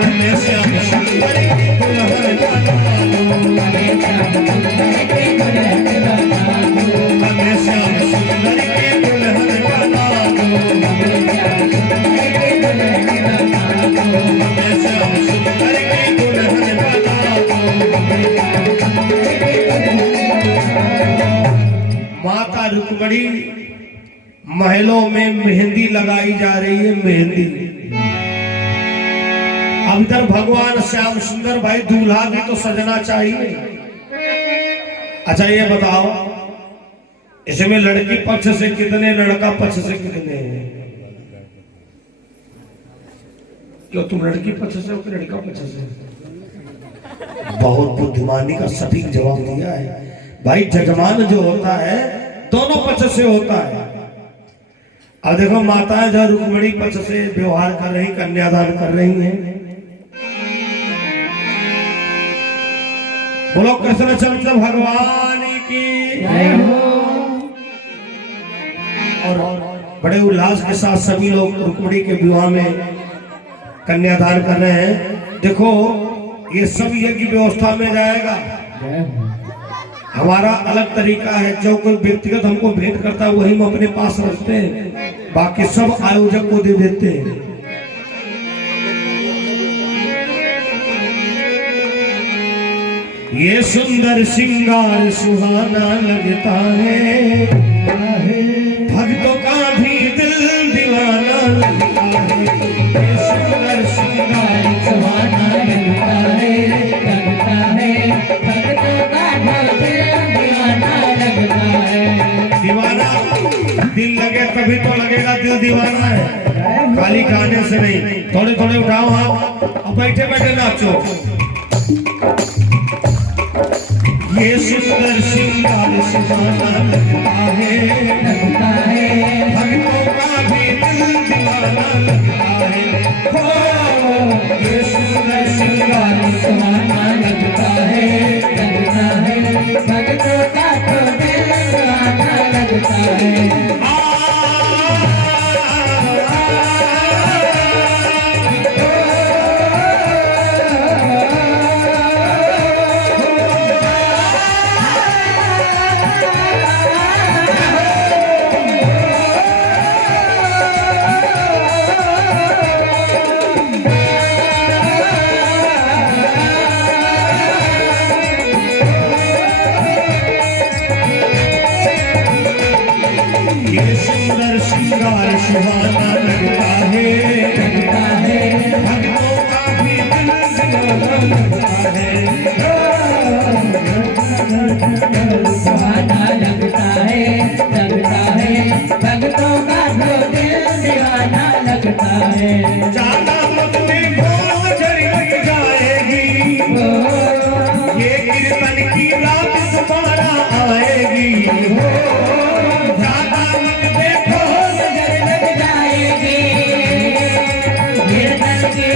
हमें श्याम सुंदर की दुल्हन बना दो, हमें श्याम सुंदर की दुल्हन बना दो, हमें श्याम सुंदर की दुल्हन बना दो, हमें श्याम सुंदर की दुल्हन बना दो, हमें श्याम सुंदर की दुल्हन बना दो। माता रुक्मणी महलों में मेहंदी लगाई जा रही है, मेहंदी। अब इधर भगवान श्याम सुंदर भाई दूल्हा भी तो सजना चाहिए। अच्छा ये बताओ इसमें लड़की पक्ष से कितने, लड़का पक्ष से कितने हैं? क्यों तुम लड़की पक्ष से हो कि लड़का पक्ष से? बहुत बुद्धिमानी का सटीक जवाब दिया है भाई। जजमान जो होता है दोनों पक्ष से होता है। अब देखो माताएं जो रुक्मणी पक्ष से व्यवहार कर रही, कन्यादान कर रही हैं। बोलो कृष्णचंद्र भगवान की जय हो। और बड़े उल्लास के साथ सभी लोग रुक्मणी के विवाह में कन्यादान कर रहे हैं। देखो ये सब यज्ञ व्यवस्था में जाएगा। जय हो। हमारा अलग तरीका है, जो कोई व्यक्तिगत हमको भेंट करता है वही हम अपने पास रखते हैं, बाकी सब आयोजक को दे देते हैं। ये सुंदर श्रृंगार सुहाना लगता है, भक्तों का भी दिल दीवाना लगता है। ये सुंदर श्रृंगार सुहाना लगता है, लगता है, भक्तों का दिल दीवाना लगता है। दीवाना दिल लगे तभी तो लगेगा दिल दीवाना है, खाली गाने से नहीं। थोड़े थोड़े उठाओ हाथ और बैठे बैठे नाचो। ये सुंदर श्रृंगार सुहाना लगता है, लगता है, भक्तों का भी दिल दीवाना लगता है। हो ये सुंदर श्रृंगार सुहाना लगता है, लगता है, भक्तों का दिल दीवाना लगता है। ये सुंदर श्रृंगार सुहाना लगता है, लगता है, भक्तों का भी दिल दीवाना लगता है। सुहाना लगता है, लगता है, भक्तों का दिल दीवाना लगता है। जाना मत में भोर झड़ी लग जाएगी, ये कीर्तन की रात दोबारा आएगी। जाना मत में भोर नजर लग जाएगी, कीर्तन की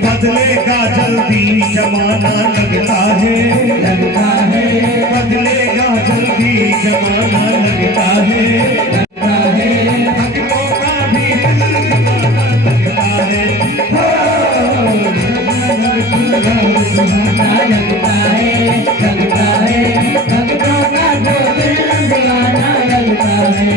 बदलेगा जल्दी जमाना लगता है, लगता है, बदलेगा जल्दी जमाना लगता है। लगता है, भक्तों का भी दिल दीवाना लगता है। सुहाना लगता है, लगता है, भक्तों का दिल दीवाना लगता है।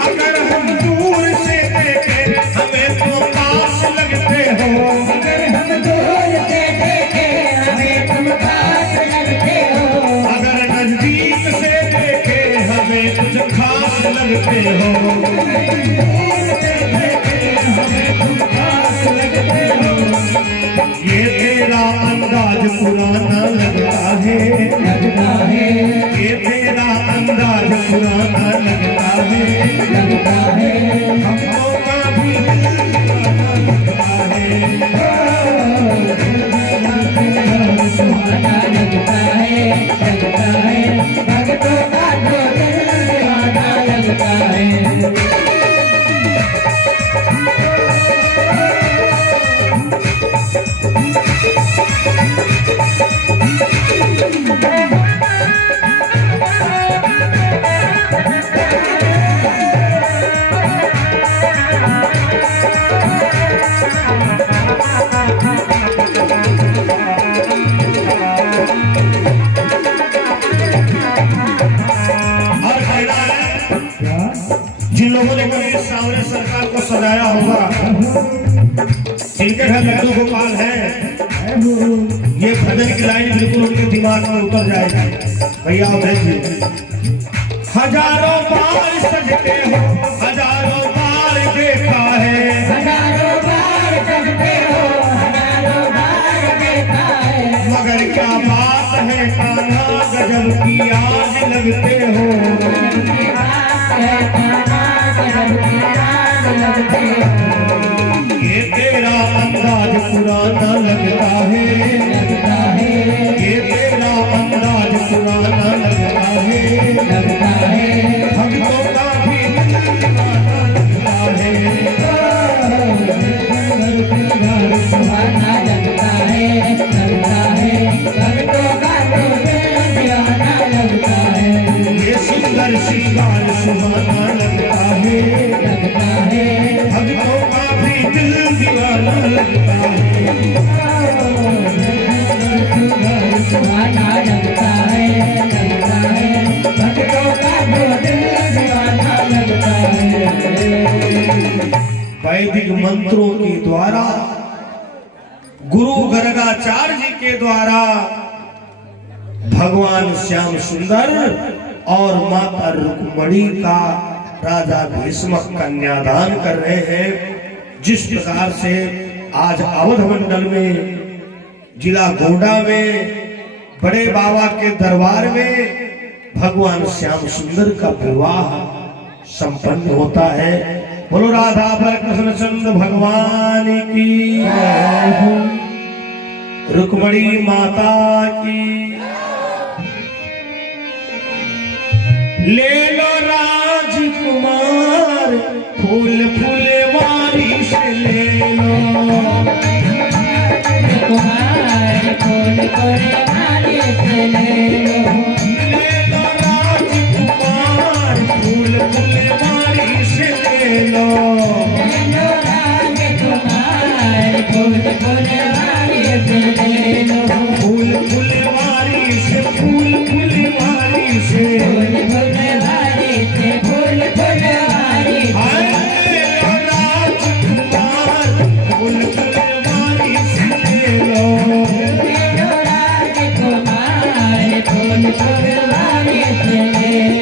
अगर हम दूर से देखें हमें तो पास लगते हो, अगर हम दूर से देखें हमें तुम खास लगते हो, अगर नजदीक से देखें हमें कुछ खास लगते हो। ये तेरा अंदाज पुराना लगता है, लगता है, ये तेरा अंदाज पुराना लगता है। लगता है, भक्तों का भी दिल दीवाना लगता है। लगता है भक्तों का तो दिल दीवाना लगता है। जिन लोगों ने कभी सांवरे सरकार को सजाया होगा, जिनके घर लड्डू गोपाल है, ये भजन की लाइन बिल्कुल उनके दिमाग में उतर जाएगी। भैया भेजिए। हजारों बार सजते हो, हजारों बार देखा है, हजारों बार सजते हो, हजारों बार देखा है। मगर क्या बात है कान्हा, गजब की आज लगते हो। ये तेरा अंदाज पुराना लगता है, ये तेरा अंदाज पुराना लगता है, भक्तों का भी दीवाना लगता है। सुहाना लगता है, भक्तों का तो दिल दीवाना लगता है। ये सुंदर श्रृंगार सुहाना लगता है, भक्तों का भी दिल दीवाना लगता है। सुहाना लगता है, भक्तों का तो दिल दीवाना लगता है। वैदिक मंत्रों के द्वारा, गुरु गर्गाचार्य जी के द्वारा भगवान श्याम सुंदर और माता रुक्मणी का राजा भीष्मक कन्यादान कर रहे हैं। जिस प्रकार से आज अवध मंडल में, जिला गोंडा में, बड़े बाबा के दरबार में भगवान श्याम सुंदर का विवाह संपन्न होता है। बोलो राधा कृष्ण चंद्र भगवान की, रुक्मणी माता की। ले लो राजकुमार, फूल फुलवारी से ले लो, फूल फुलवारी से ले लो। ले लो राजकुमार, फूल फुलवारी से ले लो। फूल फुलवारी से ले लो, फूल फुलवारी से, फूल फुलवारी से, फूल फुलवारी से, फूल फुलवारी से। ले लो राजकुमार, फूल फुलवारी से ले लो। राजकुमार फूल फुलवारी से ले लो।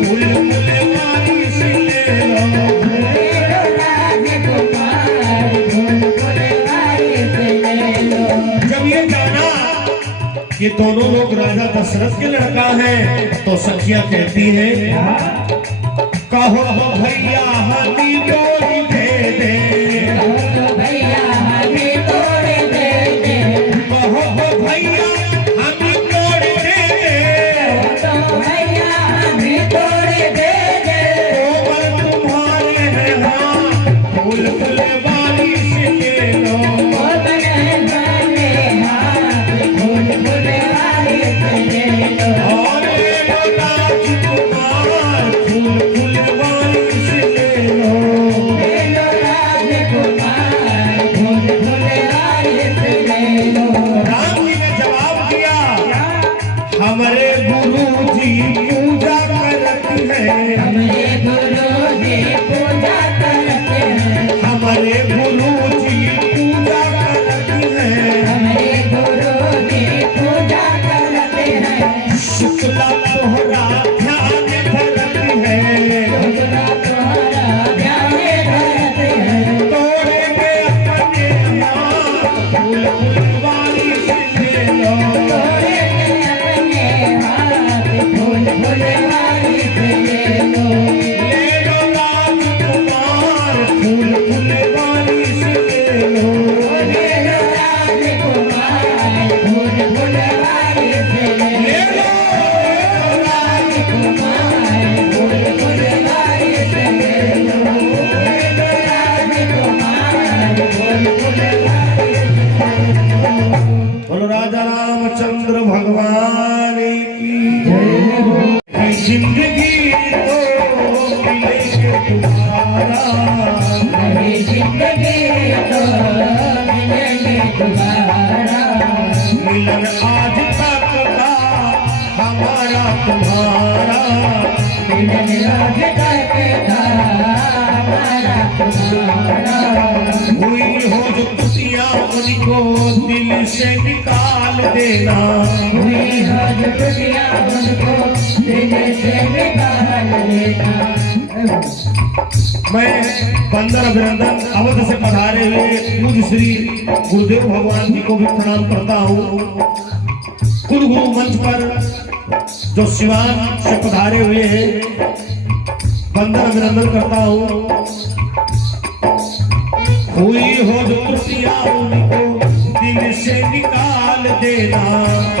फूल फुलवारी से ले ये दोनों लोग राजा दशरथ के लड़का हैं। तो सखियां कहती हैं कहो तो भैया हमी तोड़ी दे दे, भैया हमें तोड़ दे दे, कहो तो भैया हमी तोड़ी दे दे, तो भैया हमें तोड़ दे दे, कोमल तुम्हारे हैं हाथ, फूल फूल वाली से ले लो, ओ बने बने हाथ, फूल फूल वाली से ले लो, और ले लो राजकुमार, फूल फूल वाली से ले लो। ले लो राजकुमार, फूल फूल वाली से ले लो। राम जी ने जवाब दिया हमारे गुरु जी पूजा करती है, हमारे गुरु जी पूजा करते हैं, हमारे गुरु जी पूजा करती है, हमारे गुरु जी पूजा करते हैं, शुक्ला तोहरा ध्यान धरती है, शुक्ला तोहरा ध्यान धरते हैं, तोड़ेंगे अपने हाथ, फूल फूल वाली से ले लो, तोड़ेंगे अपने हाथ, फूल फूल वाली से ले लो, ले लो राजकुमार, फूल फूल वाली से ले लो। ले लो राजकुमार, फूल फूल वाली से ले लो, राजकुमार, फूल फूल वाली से ले लो, ले लो राजकुमार, फूल फूल वाली से ले लो। बोलो राजा रामचंद्र भगवान की जय। जिंदगी तो मिलेगी तुम्हारा, मेरी जिंदगी तो मिलेगी तुम्हारा, मिलन आज तक का हमारा तुम्हारा, मिलन आज तक था हमारा तुम्हारा, हुई हो जो खुशियाँ उनको दिल से निकाल देना, हुई हो जो खुशियाँ उनको दिल से निकाल देना। मैं बंदर अभिनंदन अवध से पधारे हुए पूज्य श्री गुरुदेव भगवान जी को भी प्रणाम करता हूँ। खुद गुरु मंच पर जो सिवान से पधारे हुए हैं बंदर अभिनंदन करता हूँ। हुई हो जो त्रुटियां उनको दिल से निकाल देना,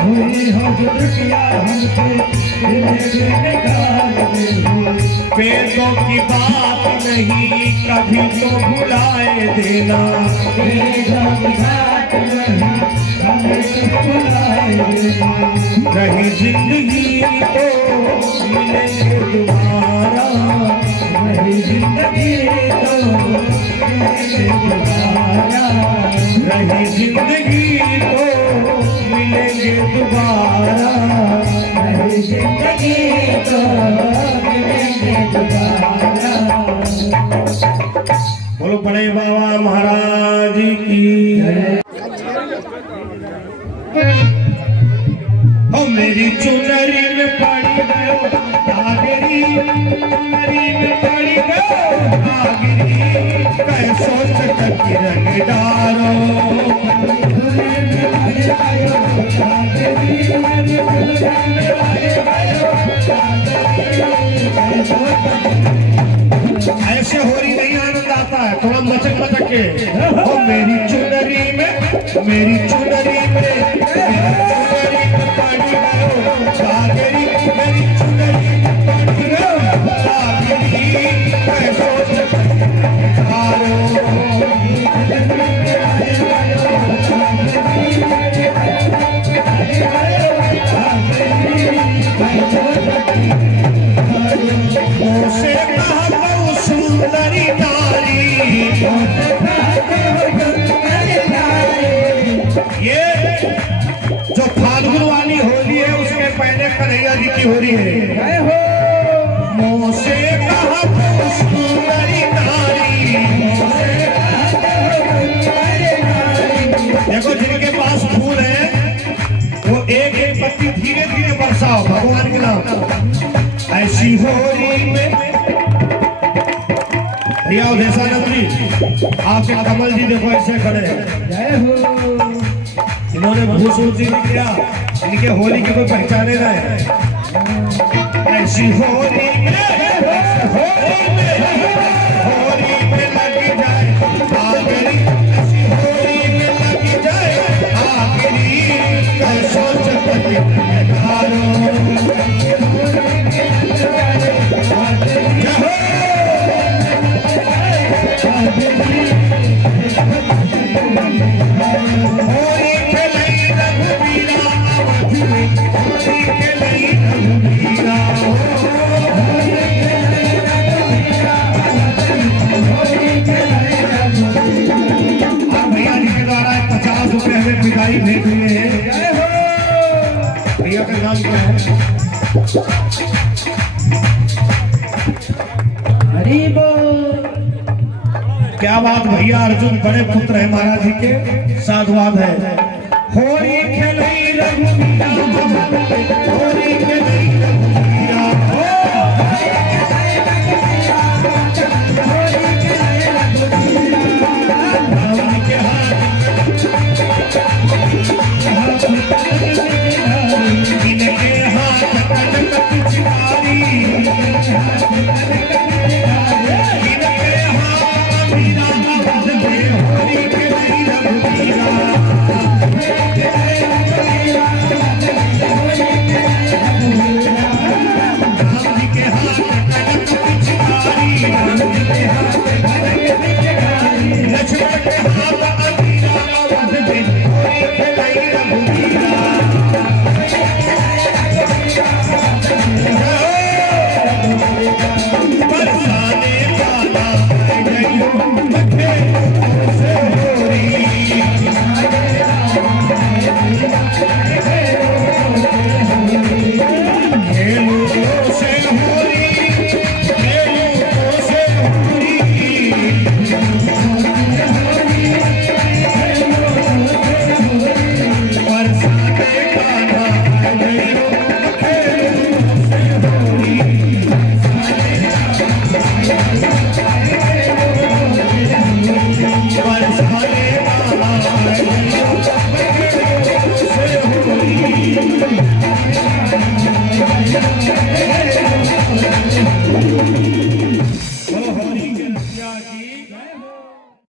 हुई हो जो खुशियाँ हमसे दिल से निकाल देना, पेड़ों की बात नहीं कभी तो भुलाए देना, वेदों की बात नहीं हमें तो बुलाए देना, रही जिंदगी तो मिलेंगे तुम्हारा, मेरी जिंदगी तो मिलेगी तुम्हारा, रही जिंदगी तो मिलेंगे दोबारा। मेरी जिंदगी तो मिलेगी तुम्हारा। बोलो बड़े बाबा महाराज की। ओ मेरी चुनरी में पड़ी गयो कागरी, चुनरी में पड़ी गयो कागरी, कैसो चटक रंग डारो, ऐसे हो रही नहीं आनंद आता है, थोड़ा मचक मचक के। ओ मेरी चुनरी में, मेरी चुनरी में, चुनरी में पड़ी गयो कागरी, मेरी चुनरी में पड़ी गयो कागरी, कैसो चटक से कहा सुंदरी नारी, ये जो फाल्गुन वाली होली है उसके पहले कन्हैया जी की होली है। मुँह से कहा सुंदरी नारी, देखो जिनके पास फूल है वो एक एक पत्ती धीरे धीरे बरसाओ भगवान के नाम। ऐसी होली में भैया देशानंद जी, आपके कमल जी देखो ऐसे खड़े हैं। जय हो इन्होंने भूसूर जी ने किया, इनके होली की कोई पहचाने ना है। ऐसी होली में लगी जाए आखिरी, ऐसी होली में लगी जाए आखिरी, कैसो चपटी धारो। होली खेलई रघुवीरा अवध में, होली खेलई रघुवीरा। भैया जी के द्वारा 50 रुपए हमें विदाई भेज हुए हैं। भैया का नाम क्या है? हरि बोल। क्या बात भैया, अर्जुन बड़े पुत्र है महाराज जी के, साधुवाद है। होली खेलई रघुवीरा, होली खेलई रघुवीरा, राम के हाथ इनके हाथ कनक पिचकारी, इनके हाथ मीरा अवध में, होली खेलई रघुवीरा। राम जी के हाथ कनक पिचकारी, लक्ष्मण के हाथ अमीरा अवध में, होली खेलई रघुवीरा। बरसाने वाला गयो मथे से होरी, खेलो से होरी, खेलो से होरी। बरसाने वाला गयो खेलो से होरी। बरसाने वाला गयो खेलो से होरी।